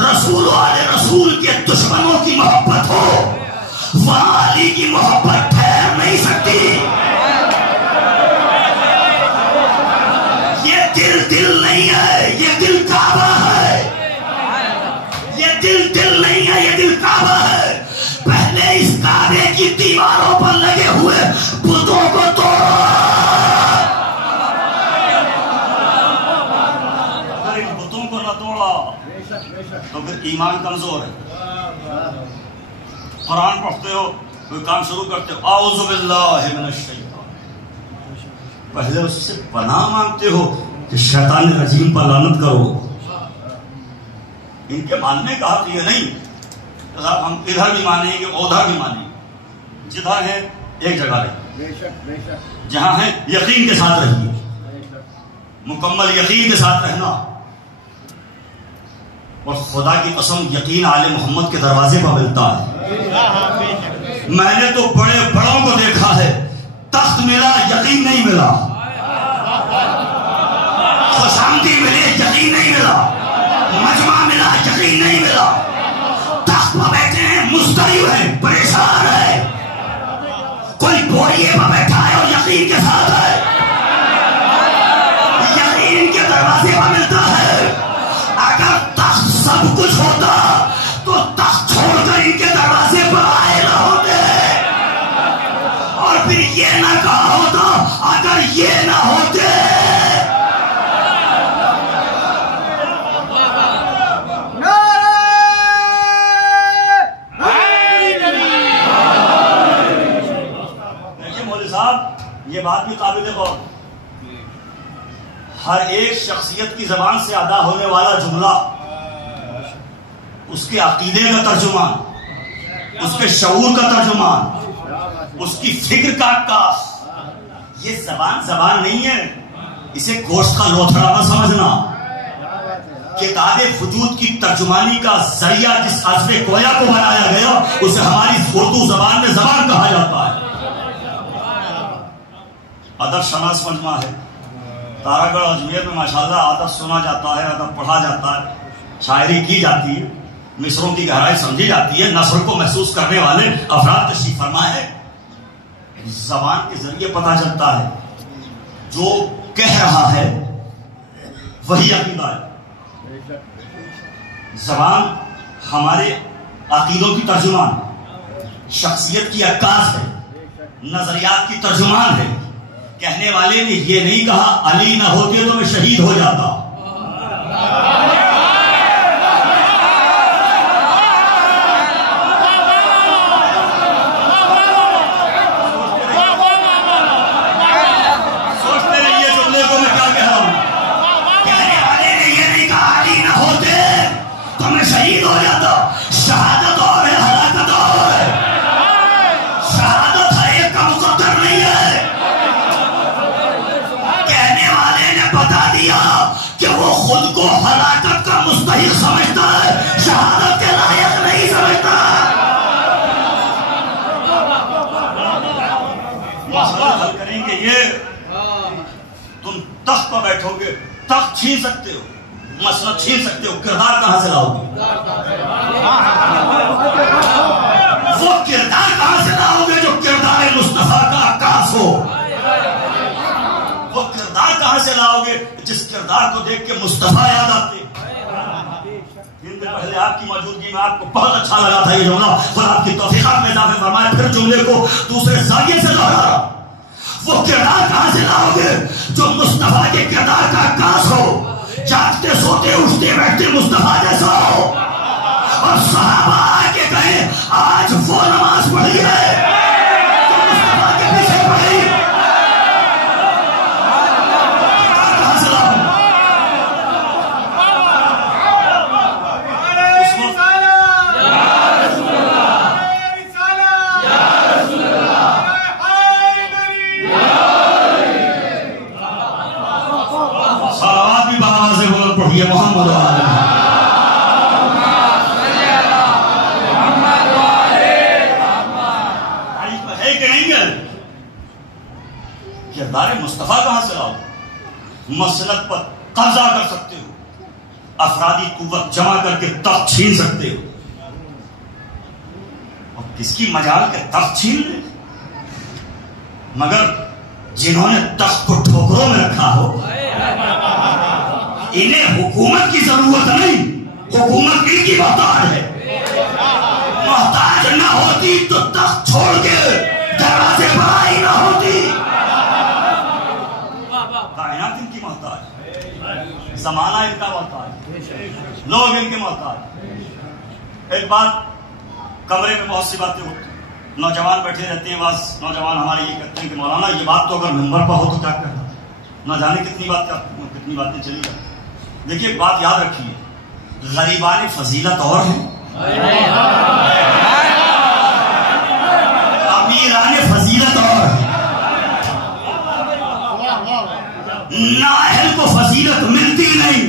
رسول والے رسول کے دشمنوں کی محبت ہو وہاں علی کی محبت ٹھہر نہیں سکتی. یہ دل نہیں ہے، یہ دل کعبہ ہے. یہ دل نہیں ہے، یہ دل کعبہ ہے. پہلے اس کعبے کی دیواروں پر لگے ہوئے بتوں ایمان کمزور ہے. قرآن پڑھتے ہو، کوئی کام شروع کرتے ہو، اعوذ باللہ من الشیطان، پہلے اس سے پناہ مانگتے ہو کہ شیطان رجیم پر لعنت کرو. ان کے ماننے کا حق یہ نہیں صاحب ہم ادھر بھی مانیں گے ادھر بھی مانیں گے. جدھر ہے ایک جگہ رہیے، جہاں ہے یقین کے ساتھ رہیے، مکمل یقین کے ساتھ رہنا. اور خدا کی قسم یقین آل محمد کے دروازے پر ملتا ہے. میں نے تو بڑے بڑوں کو دیکھا ہے، تخت ملا یقین نہیں ملا، خوشامدی ملے یقین نہیں ملا، مجمع ملا یقین نہیں ملا. تخت پر بیٹھے ہیں، مضطرب ہیں، پریشان ہے، کوئی بوریے پر بیٹھا ہے اور یقین کے ساتھ ہے. یقین کے دروازے پر ملتا ہے. اگر تخت سب کچھ ہوتا تو تخت چھوڑ کر ان کے دروازے پر آئے نہ ہوتے، اور پھر یہ نہ کہا ہوتا اگر یہ نہ ہوتے. یہ بات بھی قابل غور، ہر ایک شخصیت کی زبان سے ادا ہونے والا جملہ اس کے عقیدے کا ترجمان، اس کے شعور کا ترجمان، اس کی فکر کا عکاس. یہ زبان نہیں ہے، اسے گوشت کا لوتھڑا نہ سمجھنا. کتاب وجود کی ترجمانی کا ذریعہ جس عزم گویا کو بنایا گیا اسے ہماری اردو زبان میں زبان کہا جاتا ہے. ادب شناس مجمع ہے، تارا گڑھ اجمیر میں ماشاءاللہ ادب سنا جاتا ہے، ادب پڑھا جاتا ہے، شاعری کی جاتی ہے، مصروں کی گہرائی سمجھی جاتی ہے، نثر کو محسوس کرنے والے افراد تشریف فرما ہے. زبان کے ذریعے پتہ چلتا ہے جو کہہ رہا ہے وہی عقیدہ ہے. زبان ہمارے عقیدوں کی ترجمان، شخصیت کی عکاس ہے، نظریات کی ترجمان ہے. کہنے والے نے یہ نہیں کہا علی نہ ہوتے تو میں شہید ہو جاتا. سوچتے رہیے جملے کو میں کیا کہہ رہا ہوں. کہنے والے نے یہ نہیں کہا علی نہ ہوتے تو میں شہید ہو جاتا. شہادت اور ہے، ہلاکت اور ہے. شہادت ہر ایک کا مقدر نہیں ہے. بتا دیا کہ وہ خود کو ہلاکت کا مستحق سمجھتا ہے، شہادت کے لائق نہیں سمجھتا. مسئلہ حل کریں گے یہ. تم تخت پر بیٹھو گے، تخت چھین سکتے ہو، مسئلہ چھین سکتے ہو، کردار کہاں سے لاؤ گے؟ وہ کردار کہاں سے لاؤ گے جو کردار مصطفیٰ کا عکاس ہو؟ وہ کردار کہاں سے لاؤ گے جس کردار کو دیکھ کے مصطفیٰ یاد آتے؟ دن پہلے آپ کی موجودگی میں آپ کو بہت اچھا لگا تھا یہ جملہ، اور آپ کی توفیقات میں اضافے فرمائے، پھر جملے کو دوسرے زاویے سے دوہرا. وہ کردار کہاں سے لاؤ گے جو مصطفیٰ کے کردار کا عکاس ہو، جاگتے سوتے اٹھتے بیٹھتے مصطفیٰ جیسا ہو. اور صحابہ آ کے کہیں آج وہ نماز پڑھی ہے جو مصطفیٰ کے پیچھے پڑھی. محمد ہے کہ نہیں ہے؟ کردار مصطفیٰ کہاں سے لاؤ؟ مسلک پر قبضہ کر سکتے ہو، افرادی قوت جمع کر کے تخت چھین سکتے ہو، اور کس کی مجال کے تخت چھین لے. مگر جنہوں نے تخت کو ٹھوکروں میں رکھا ہو انہیں حکومت کی ضرورت نہیں، حکومت ان کی محتاج ہے. محتاج نہ ہوتی تو تخت چھوڑ کے دروازے پر آئی نہ ہوتی. کائنات ان کی محتاج، زمانہ ان کا محتاج، لوگ ان کے محتاج. ایک بات، کمرے میں بہت سی باتیں ہوتی ہیں، نوجوان بیٹھے رہتے ہیں، بس نوجوان ہمارے یہ کہتے ہیں کہ مولانا یہ بات تو اگر ممبر پر ہو تو کیا کہنا، نہ جانے کتنی باتیں چلی جاتی. دیکھیے ایک بات یاد رکھیے، غریبان فضیلت اور ہیں، امیران فضیلت اور ہیں. نااہل کو فضیلت ملتی نہیں،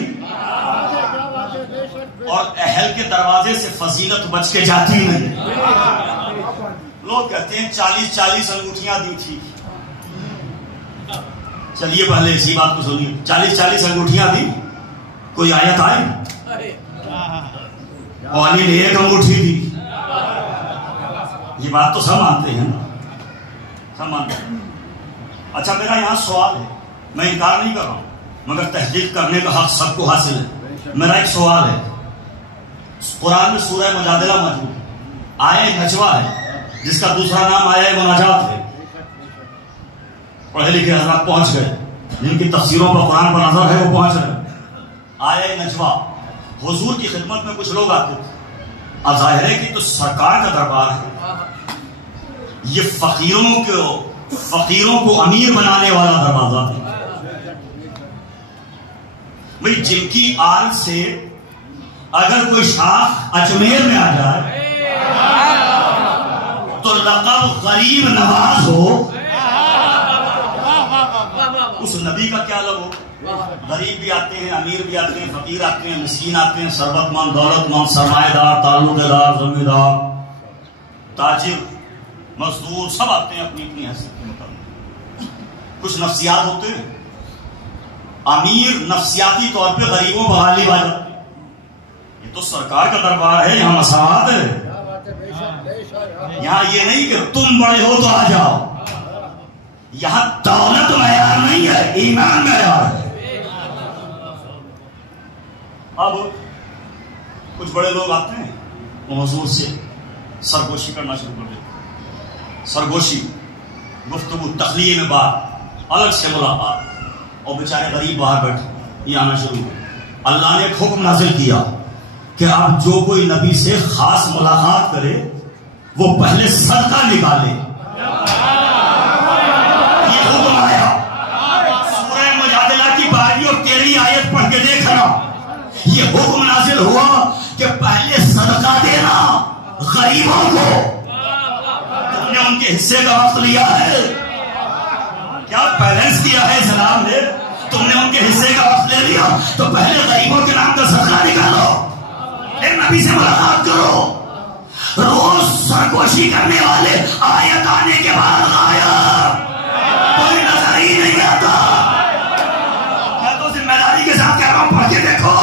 اور اہل کے دروازے سے فضیلت بچ کے جاتی نہیں. لوگ کہتے ہیں 40 انگوٹھیاں دی تھی. چلیے پہلے اسی بات کو سنیے، 40 انگوٹھیاں دی، کوئی آیت آئی؟ والی نے ایک انگوٹھی دی. یہ بات تو سب مانتے ہیں نا، سب مانتے ہیں. اچھا میرا یہاں سوال ہے، میں انکار نہیں کر رہا ہوں، مگر تحقیق کرنے کا حق سب کو حاصل ہے. میرا ایک سوال ہے، قرآن میں سورہ مجادلہ موجود ہے، آیہ نجوہ ہے جس کا دوسرا نام آیہ مناجات ہے. پڑھے لکھے حضرات پہنچ گئے، جن کی تفسیروں پر قرآن پر نظر ہے وہ پہنچ رہے. آیہ نجوہ، حضور کی خدمت میں کچھ لوگ آتے تھے. اب ظاہر ہے کہ تو سرکار کا دربار ہے، یہ فقیروں کو امیر بنانے والا دروازہ ہے. بھئی جن کی آل سے اگر کوئی شاخ اجمیر میں آ جائے تو لقب غریب نواز ہو، اس نبی کا کیا لگ ہو؟ غریب بھی آتے ہیں، امیر بھی آتے ہیں، فقیر آتے ہیں، مسکین آتے ہیں، ثروت مند، دولت مند، سرمایہ دار، تعلق دار، زمیندار، تاجر، مزدور، سب آتے ہیں اپنی اپنی حیثیت کے مطابق. کچھ نفسیات ہوتے ہیں، امیر نفسیاتی طور پہ غریبوں پر غالب آ جاتے ہیں. یہ تو سرکار کا دربار ہے، یہاں مساوات ہے. یہاں یہ نہیں کہ تم بڑے ہو تو آ جاؤ، یہاں دولت معیار نہیں ہے، ایمان معیار ہے. اب کچھ بڑے لوگ آتے ہیں، وہ حضور سے سرگوشی کرنا شروع کر دیتے ہیں. سرگوشی، گفتگو، تخلیہ میں بات، الگ سے ملاقات، اور بیچارے غریب باہر بیٹھے، یہ آنا شروع ہو. اللہ نے ایک حکم نازل کیا کہ اب جو کوئی نبی سے خاص ملاقات کرے وہ پہلے صدقہ نکالے. یہ حکم آیا. سورہ مجادلہ کی 12ویں اور 13ویں آیت پڑھ کے دیکھنا، یہ حکم نازل ہوا کہ پہلے صدقہ دینا غریبوں کو. تم نے ان کے حصے کا وقت لیا ہے کیا؟ بیلنس کیا ہے اسلام نے؟ تم نے ان کے حصے کا وقت لے لیا تو پہلے غریبوں کے نام کا صدقہ نکالو، پھر نبی سے ملاقات کرو. روز سرگوشی کرنے والے آیت آنے کے بعد غائب، کوئی نظر ہی نہیں آتا. میں تو ذمہ داری کے ساتھ کہہ رہا ہوں، پڑھ کے دیکھو،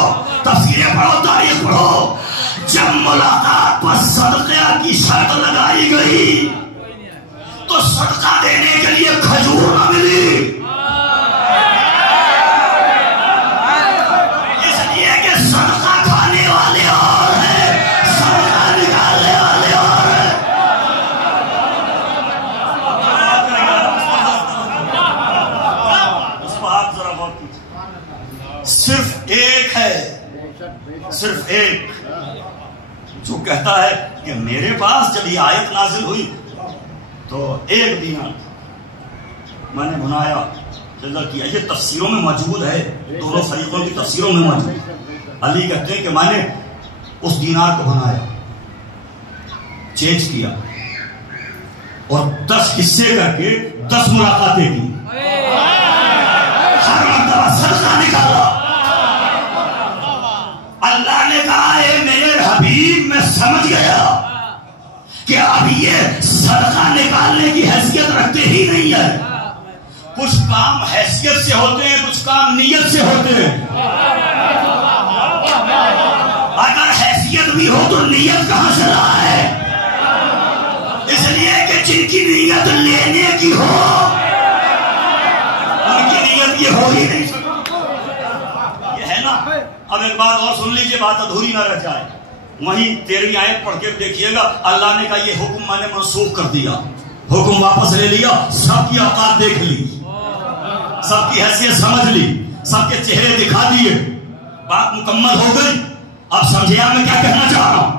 تفسیریں پڑھو، تاریخ پڑھو. جب ملاقات پر صدقہ کی شرط لگائی گئی تو صدقہ دینے کے لیے کھجور نہ ملی، اس لیے کہ صدقہ کھانے والے اور ہیں، صدقہ نکالنے والے اور ہیں. اس کو آپ ذرا غور کیجیے. صرف ایک ہے، صرف ایک جو کہتا ہے کہ میرے پاس جب یہ آیت نازل ہوئی تو 1 دینار میں نے بنایا، جزا کیا. یہ تفسیروں میں موجود ہے، دونوں فریقوں کی تفسیروں میں موجود ہے. علی کہتے ہیں کہ میں نے اس دینار کو بنایا، چینج کیا اور 10 حصے کر کے 10 ملاقاتیں کی، ہر مرتبہ صدقہ نکالا. اللہ نے کہا اے میرے حبیب، میں سمجھ گیا کہ اب یہ صدقہ نکالنے کی حیثیت رکھتے ہی نہیں ہے. کچھ کام حیثیت سے ہوتے ہیں، کچھ کام نیت سے ہوتے ہیں. اگر حیثیت بھی ہو تو نیت کہاں سے رہا ہے؟ اس لیے کہ جن کی نیت لینے کی ہو ان کی نیت یہ ہو ہی نہیں سکتی. یہ ہے نا. اب ایک بات اور سن لیجیے، بات ادھوری نہ رہ جائے. وہیں 13ویں آیت پڑھ کے دیکھیے گا، اللہ نے کہا یہ حکم میں نے منسوخ کر دیا، حکم واپس لے لیا. سب کی اوقات دیکھ لی، سب کی حیثیت سمجھ لی، سب کے چہرے دکھا دیے، بات مکمل ہو گئی. اب سمجھے میں کیا کہنا چاہ رہا ہوں؟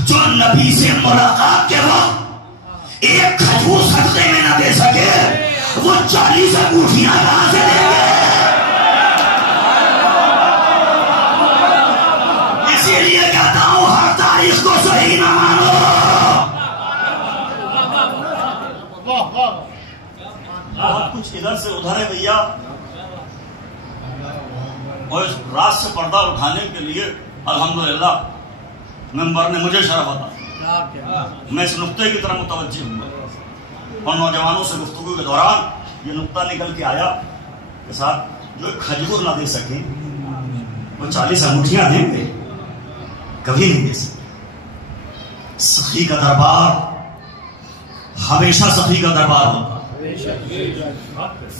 جو نبی سے ملاقات کے وقت ایک کھجور صدقے میں نہ دے سکے وہ 40 انگوٹھیاں کہاں سے دیں گے؟ اسی لیے کہتا ہوں ہر تاریخ کو صحیح نہ مانو. بہت کچھ ادھر سے ادھر ہے بھیا. اور اس رات سے پردہ اٹھانے کے لیے الحمدللہ ممبر نے مجھے شرف عطا. میں اس نقطے کی طرف متوجہ ہوں اور نوجوانوں سے گفتگو کے دوران یہ نقطہ نکل کے آیا کہ صاحب جو کھجور نہ دے سکیں وہ 40 انگوٹھیاں دیں گے؟ کبھی نہیں دے سکتے. سخی کا دربار ہمیشہ سخی کا دربار ہوتا.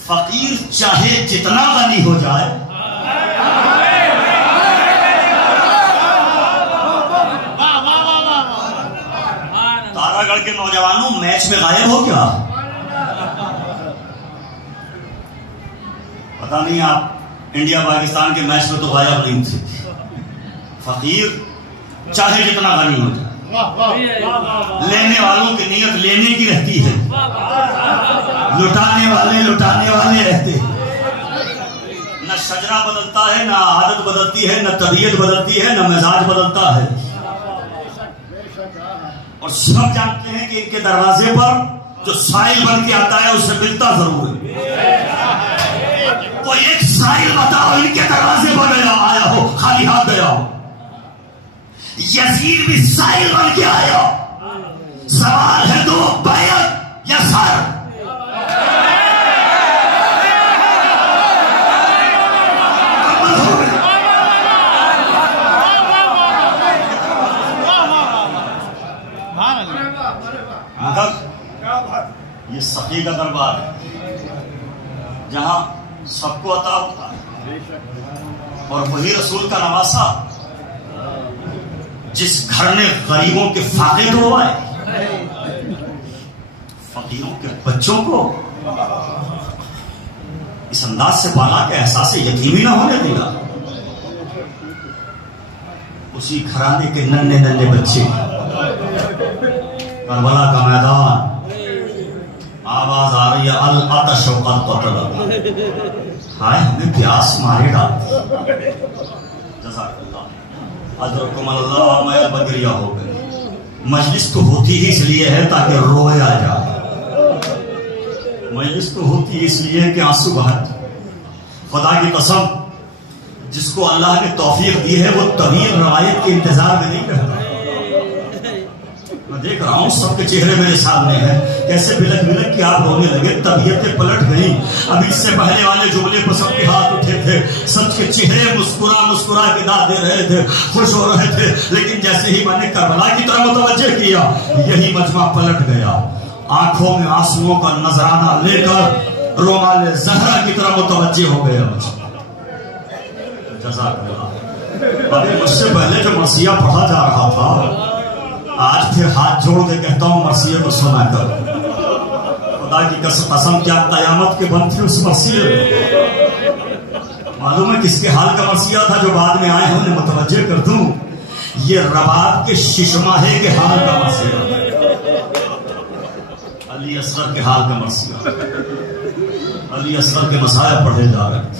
فقیر چاہے جتنا غنی ہو جائے تارا گڑھ کے نوجوانوں میچ میں غائب ہو کیا؟ پتہ نہیں آپ انڈیا پاکستان کے میچ میں تو غائب نہیں تھے. فقیر چاہے جتنا غنی ہو جائے لینے والوں کی نیت لینے کی رہتی ہے, لٹانے والے رہتے ہیں. نہ شجرہ بدلتا ہے, نہ عادت بدلتی ہے, نہ طبیعت بدلتی ہے, نہ مزاج بدلتا ہے. اور سب جانتے ہیں کہ ان کے دروازے پر جو سائل بن کے آتا ہے اس سے ملتا ضرور ہے. کوئی ایک سائل بتاؤ ان کے دروازے پر آیا ہو خالی ہاتھ گیا ہو. یزید بھی سائل بن کے آیا. سوال ہے تو بیعت یا سر. یہ سخی کا دربار ہے جہاں سب کو عطا ہوتا ہے اور وہی رسول کا نواسا جس گھر نے غریبوں کے فاقے دھوائے, فقیروں کے بچوں کو اس انداز سے پالا کہ احساس یتیمی نہ ہونے دے گا. اسی گھرانے کے ننھے بچے کربلا کا میدان, آواز آ رہی ہے العطش قد قتل, ہائے ہمیں پیاس مارے ڈالتی. جزاک اللہ اجرکم اللہ. میں بگریا ہو گئی. مجلس تو ہوتی ہی اس لیے ہے تاکہ رویا جائے. مجلس تو ہوتی اس لیے کہ آنسو بہت. خدا کی قسم جس کو اللہ نے توفیق دی ہے وہ طویل روایت کے انتظار میں نہیں کرتا. میں دیکھ رہا ہوں سب کے چہرے میرے سامنے ہیں, کیسے بلک بلک کی آپ رونے لگے, طبیعتیں پلٹ گئیں. ابھی اس سے پہلے والے جملے پر سب کے ہاتھ اٹھے تھے, سب کے چہرے مسکرا کے داد دے رہے تھے, خوش ہو رہے تھے. لیکن جیسے ہی میں نے کربلا کی طرف متوجہ کیا یہی مجمع پلٹ گیا. آنکھوں میں آنسوؤں کا نذرانہ لے کر رومال زہرا کی طرف متوجہ ہو گیا. جزاک اللہ. ابھی مجھ سے پہلے جو مرثیہ پڑھا جا رہا تھا آج پھر ہاتھ جوڑ کے کہتا ہوں مرثیے کو سنا کر. خدا کی قسم کیا قیامت کے بند تھے اس مرثیے میں. معلوم ہے کس کے حال کا مرثیہ تھا جو بعد میں آئے ہیں انہیں متوجہ کر دوں. یہ رباب کے ششماہے کے حال کا مرثیہ تھا. علی اصغر کے حال کا مرثیہ. علی اصغر کے مسائل پڑھے جا رہے ہیں.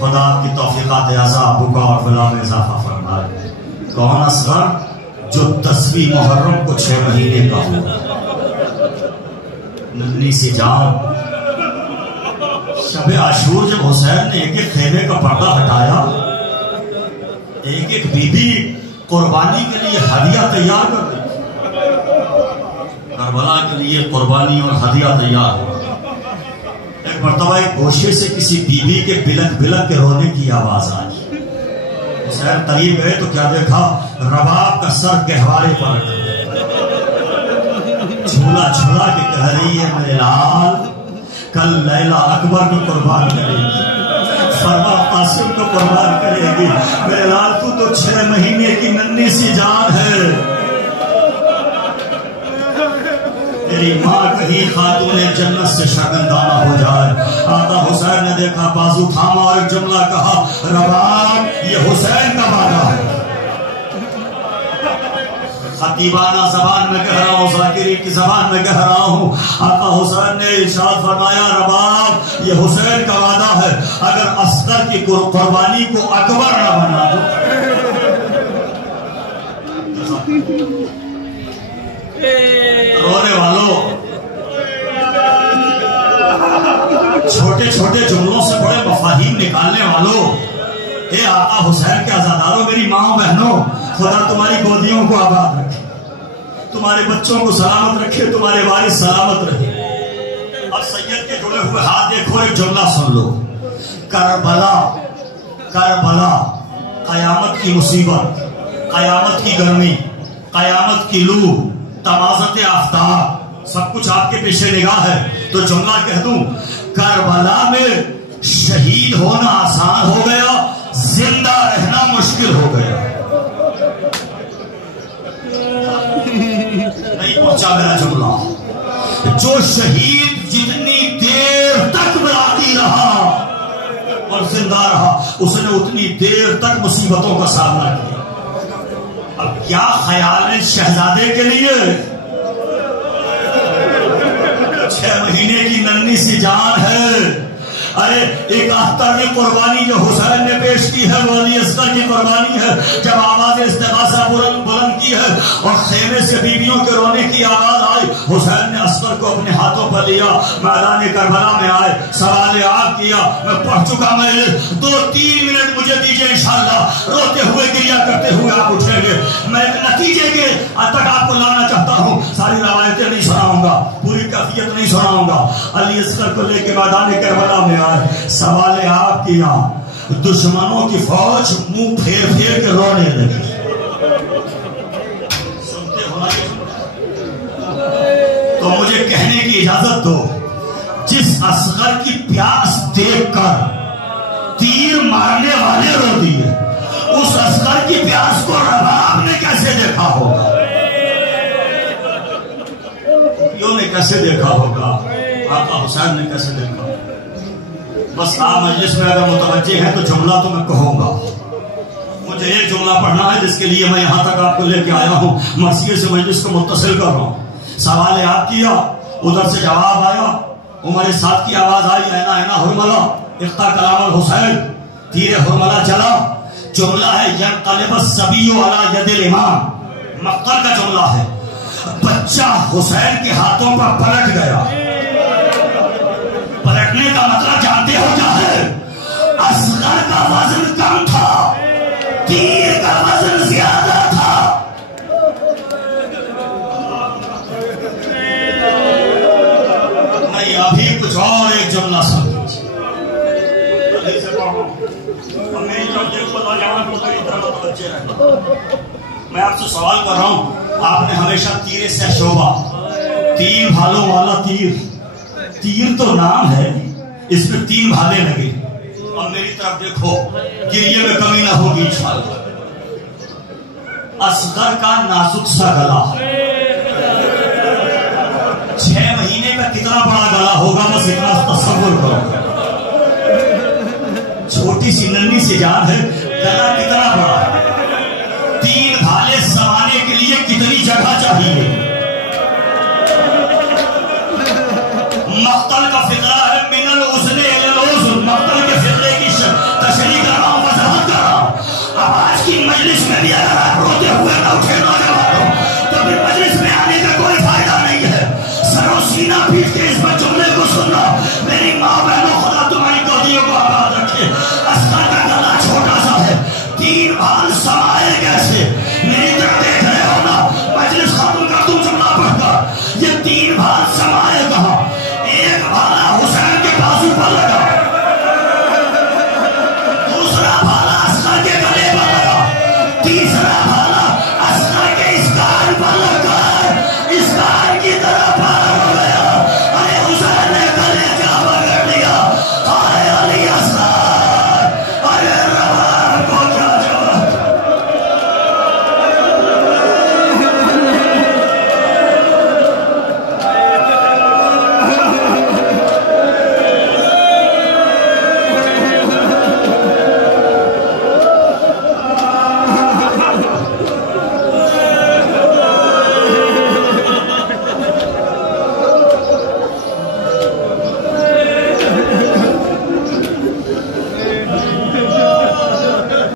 خدا کی توفیقات عذاب بکا اور فلا میں اضافہ فرمائے. کون اصغر؟ جو 10ویں محرم کو 6 مہینے کا ہوا. ننھی سی جان. شب عاشور جب حسین نے ایک ایک خیمے کا پردہ ہٹایا, ایک ایک بی بی قربانی کے لیے ہدیہ تیار کر دی. کربلا کے لیے قربانی اور ہدیہ تیار ہوا. ایک مرتبہ ایک گوشے سے کسی بی بی کے بلک بلک کے رونے کی آواز آئی. حسین قریب گئے تو کیا دیکھا, رباب کا سر گہوارے پر جھولا جھولا کے کہہ رہی ہے میرے لال کل لیلا اکبر کو قربان کرے گی, فرما قاسم کو قربان کرے گی. میرے لال تو 6 مہینے کی ننھی سی جان ہے. تیری ماں کہیں خاتون جنت سے شرمندانہ ہو جائے. آقا حسین نے دیکھا, بازو تھاما اور ایک جملہ کہا, رباب یہ حسین کا باغ ہے. خطیبانہ زبان میں کہہ رہا ہوں، ذاکرین کی زبان میں کہہ رہا ہوں، آقا حسین نے ارشاد فرمایا رباب یہ حسین کا وعدہ ہے اگر اصغر کی قربانی کو اکبر نہ بنا دو۔ رونے والوں، چھوٹے چھوٹے جملوں سے بڑے مفاہیم نکالنے والوں، اے آقا حسین کے عزاداروں، میری ماں بہنوں، خدا تمہاری گودیوں کو آباد رکھے، تمہارے بچوں کو سلامت رکھے، تمہارے وارث سلامت رہے۔ اب سید کے جڑے ہوئے ہاتھ دیکھو، ایک جملہ سن لو، کربلا کربلا، قیامت کی مصیبت، قیامت کی گرمی، قیامت کی لو، تمازت آفتاب، سب کچھ آپ کے پیش نگاہ ہے، تو جملہ کہہ دوں، کربلا میں شہید ہونا آسان ہو گیا، زندہ رہنا مشکل ہو گیا۔ نہیں پہنچا میرا جملہ۔ جو شہید جتنی دیر تک بلاتی رہا اور زندہ رہا، اس نے اتنی دیر تک مصیبتوں کا سامنا کیا۔ اب کیا خیال ہے شہزادے کے لیے؟ 6 مہینے کی ننھی سی جان ہے۔ ارے ایک اختر کی قربانی جو حسین نے پیش کی ہے وہ علی اصغر کی قربانی ہے۔ جب آواز استغاثہ بلند کی ہے اور خیمے سے بیویوں کے رونے کی آواز آئی، حسین نے اصغر کو اپنے ہاتھوں پر لیا، میدان کربلا میں آئے، سوال آپ کیا، میں پڑھ چکا مجلس، 2-3 منٹ مجھے دیجئے، انشاءاللہ روتے ہوئے گریا کرتے ہوئے آپ اٹھیں گے۔ میں نتیجے کے تک آپ کو لانا چاہتا ہوں، ساری روایتیں نہیں سناؤں گا، پوری کیفیت نہیں سناؤں گا۔ علی اصغر کو لے کے میدان کربلا میں سوال آپ کیا، دشمنوں کی فوج منہ پھیر پھیر کے رونے لگی۔ سنتے ہو نا؟ تو مجھے کہنے کی اجازت دو، جس اصغر کی پیاس دیکھ کر تیر مارنے والے رو دیے، اس اصغر کی پیاس کو رباب نے کیسے دیکھا ہوگا؟ نے کیسے دیکھا ہوگا؟ آقا حسین نے کیسے دیکھا ہوگا؟ بس آپ مجلس میں اگر متوجہ ہیں تو جملہ تو میں کہوں گا۔ مجھے ایک جملہ پڑھنا ہے جس کے لیے میں یہاں تک آپ کو لے کے آیا ہوں، مرثیے سے مجلس کو متصل کر رہا ہوں۔ سوال آپ کیا، ادھر سے جواب آیا، عمر سعد کی آواز آئی، اینا اینا حرملہ اختا کلام الحسین، تیر حرملہ چلا۔ جملہ ہے ینقلب الصبی علی ید الامام، مقر کا جملہ ہے، بچہ حسین کے ہاتھوں پر پلٹ گیا۔ پلٹنے کا مطلب جانتے ہو کیا ہے؟ اصغر کا وزن کم تھا، تیر کا وزن زیادہ تھا۔ نہیں، ابھی کچھ اور ایک جملہ سن لیجیے۔ میں آپ سے سوال کر رہا ہوں، آپ نے ہمیشہ تیر سے شعبہ، تین بھالوں والا تیر، تیر تو نام ہے، اس میں 3 بھالے لگے، اور میری طرف دیکھو، گریے میں کمی نہ ہوگی انشاءاللہ۔ اصغر کا نازک سا گلا، 6 مہینے کا کتنا بڑا گلا ہوگا، بس اتنا تصور کرو۔ چھوٹی سی ننھی سی جان ہے، گلا کتنا بڑا ہے، 3 بھالے سمانے کے لیے کتنی جگہ چاہیے۔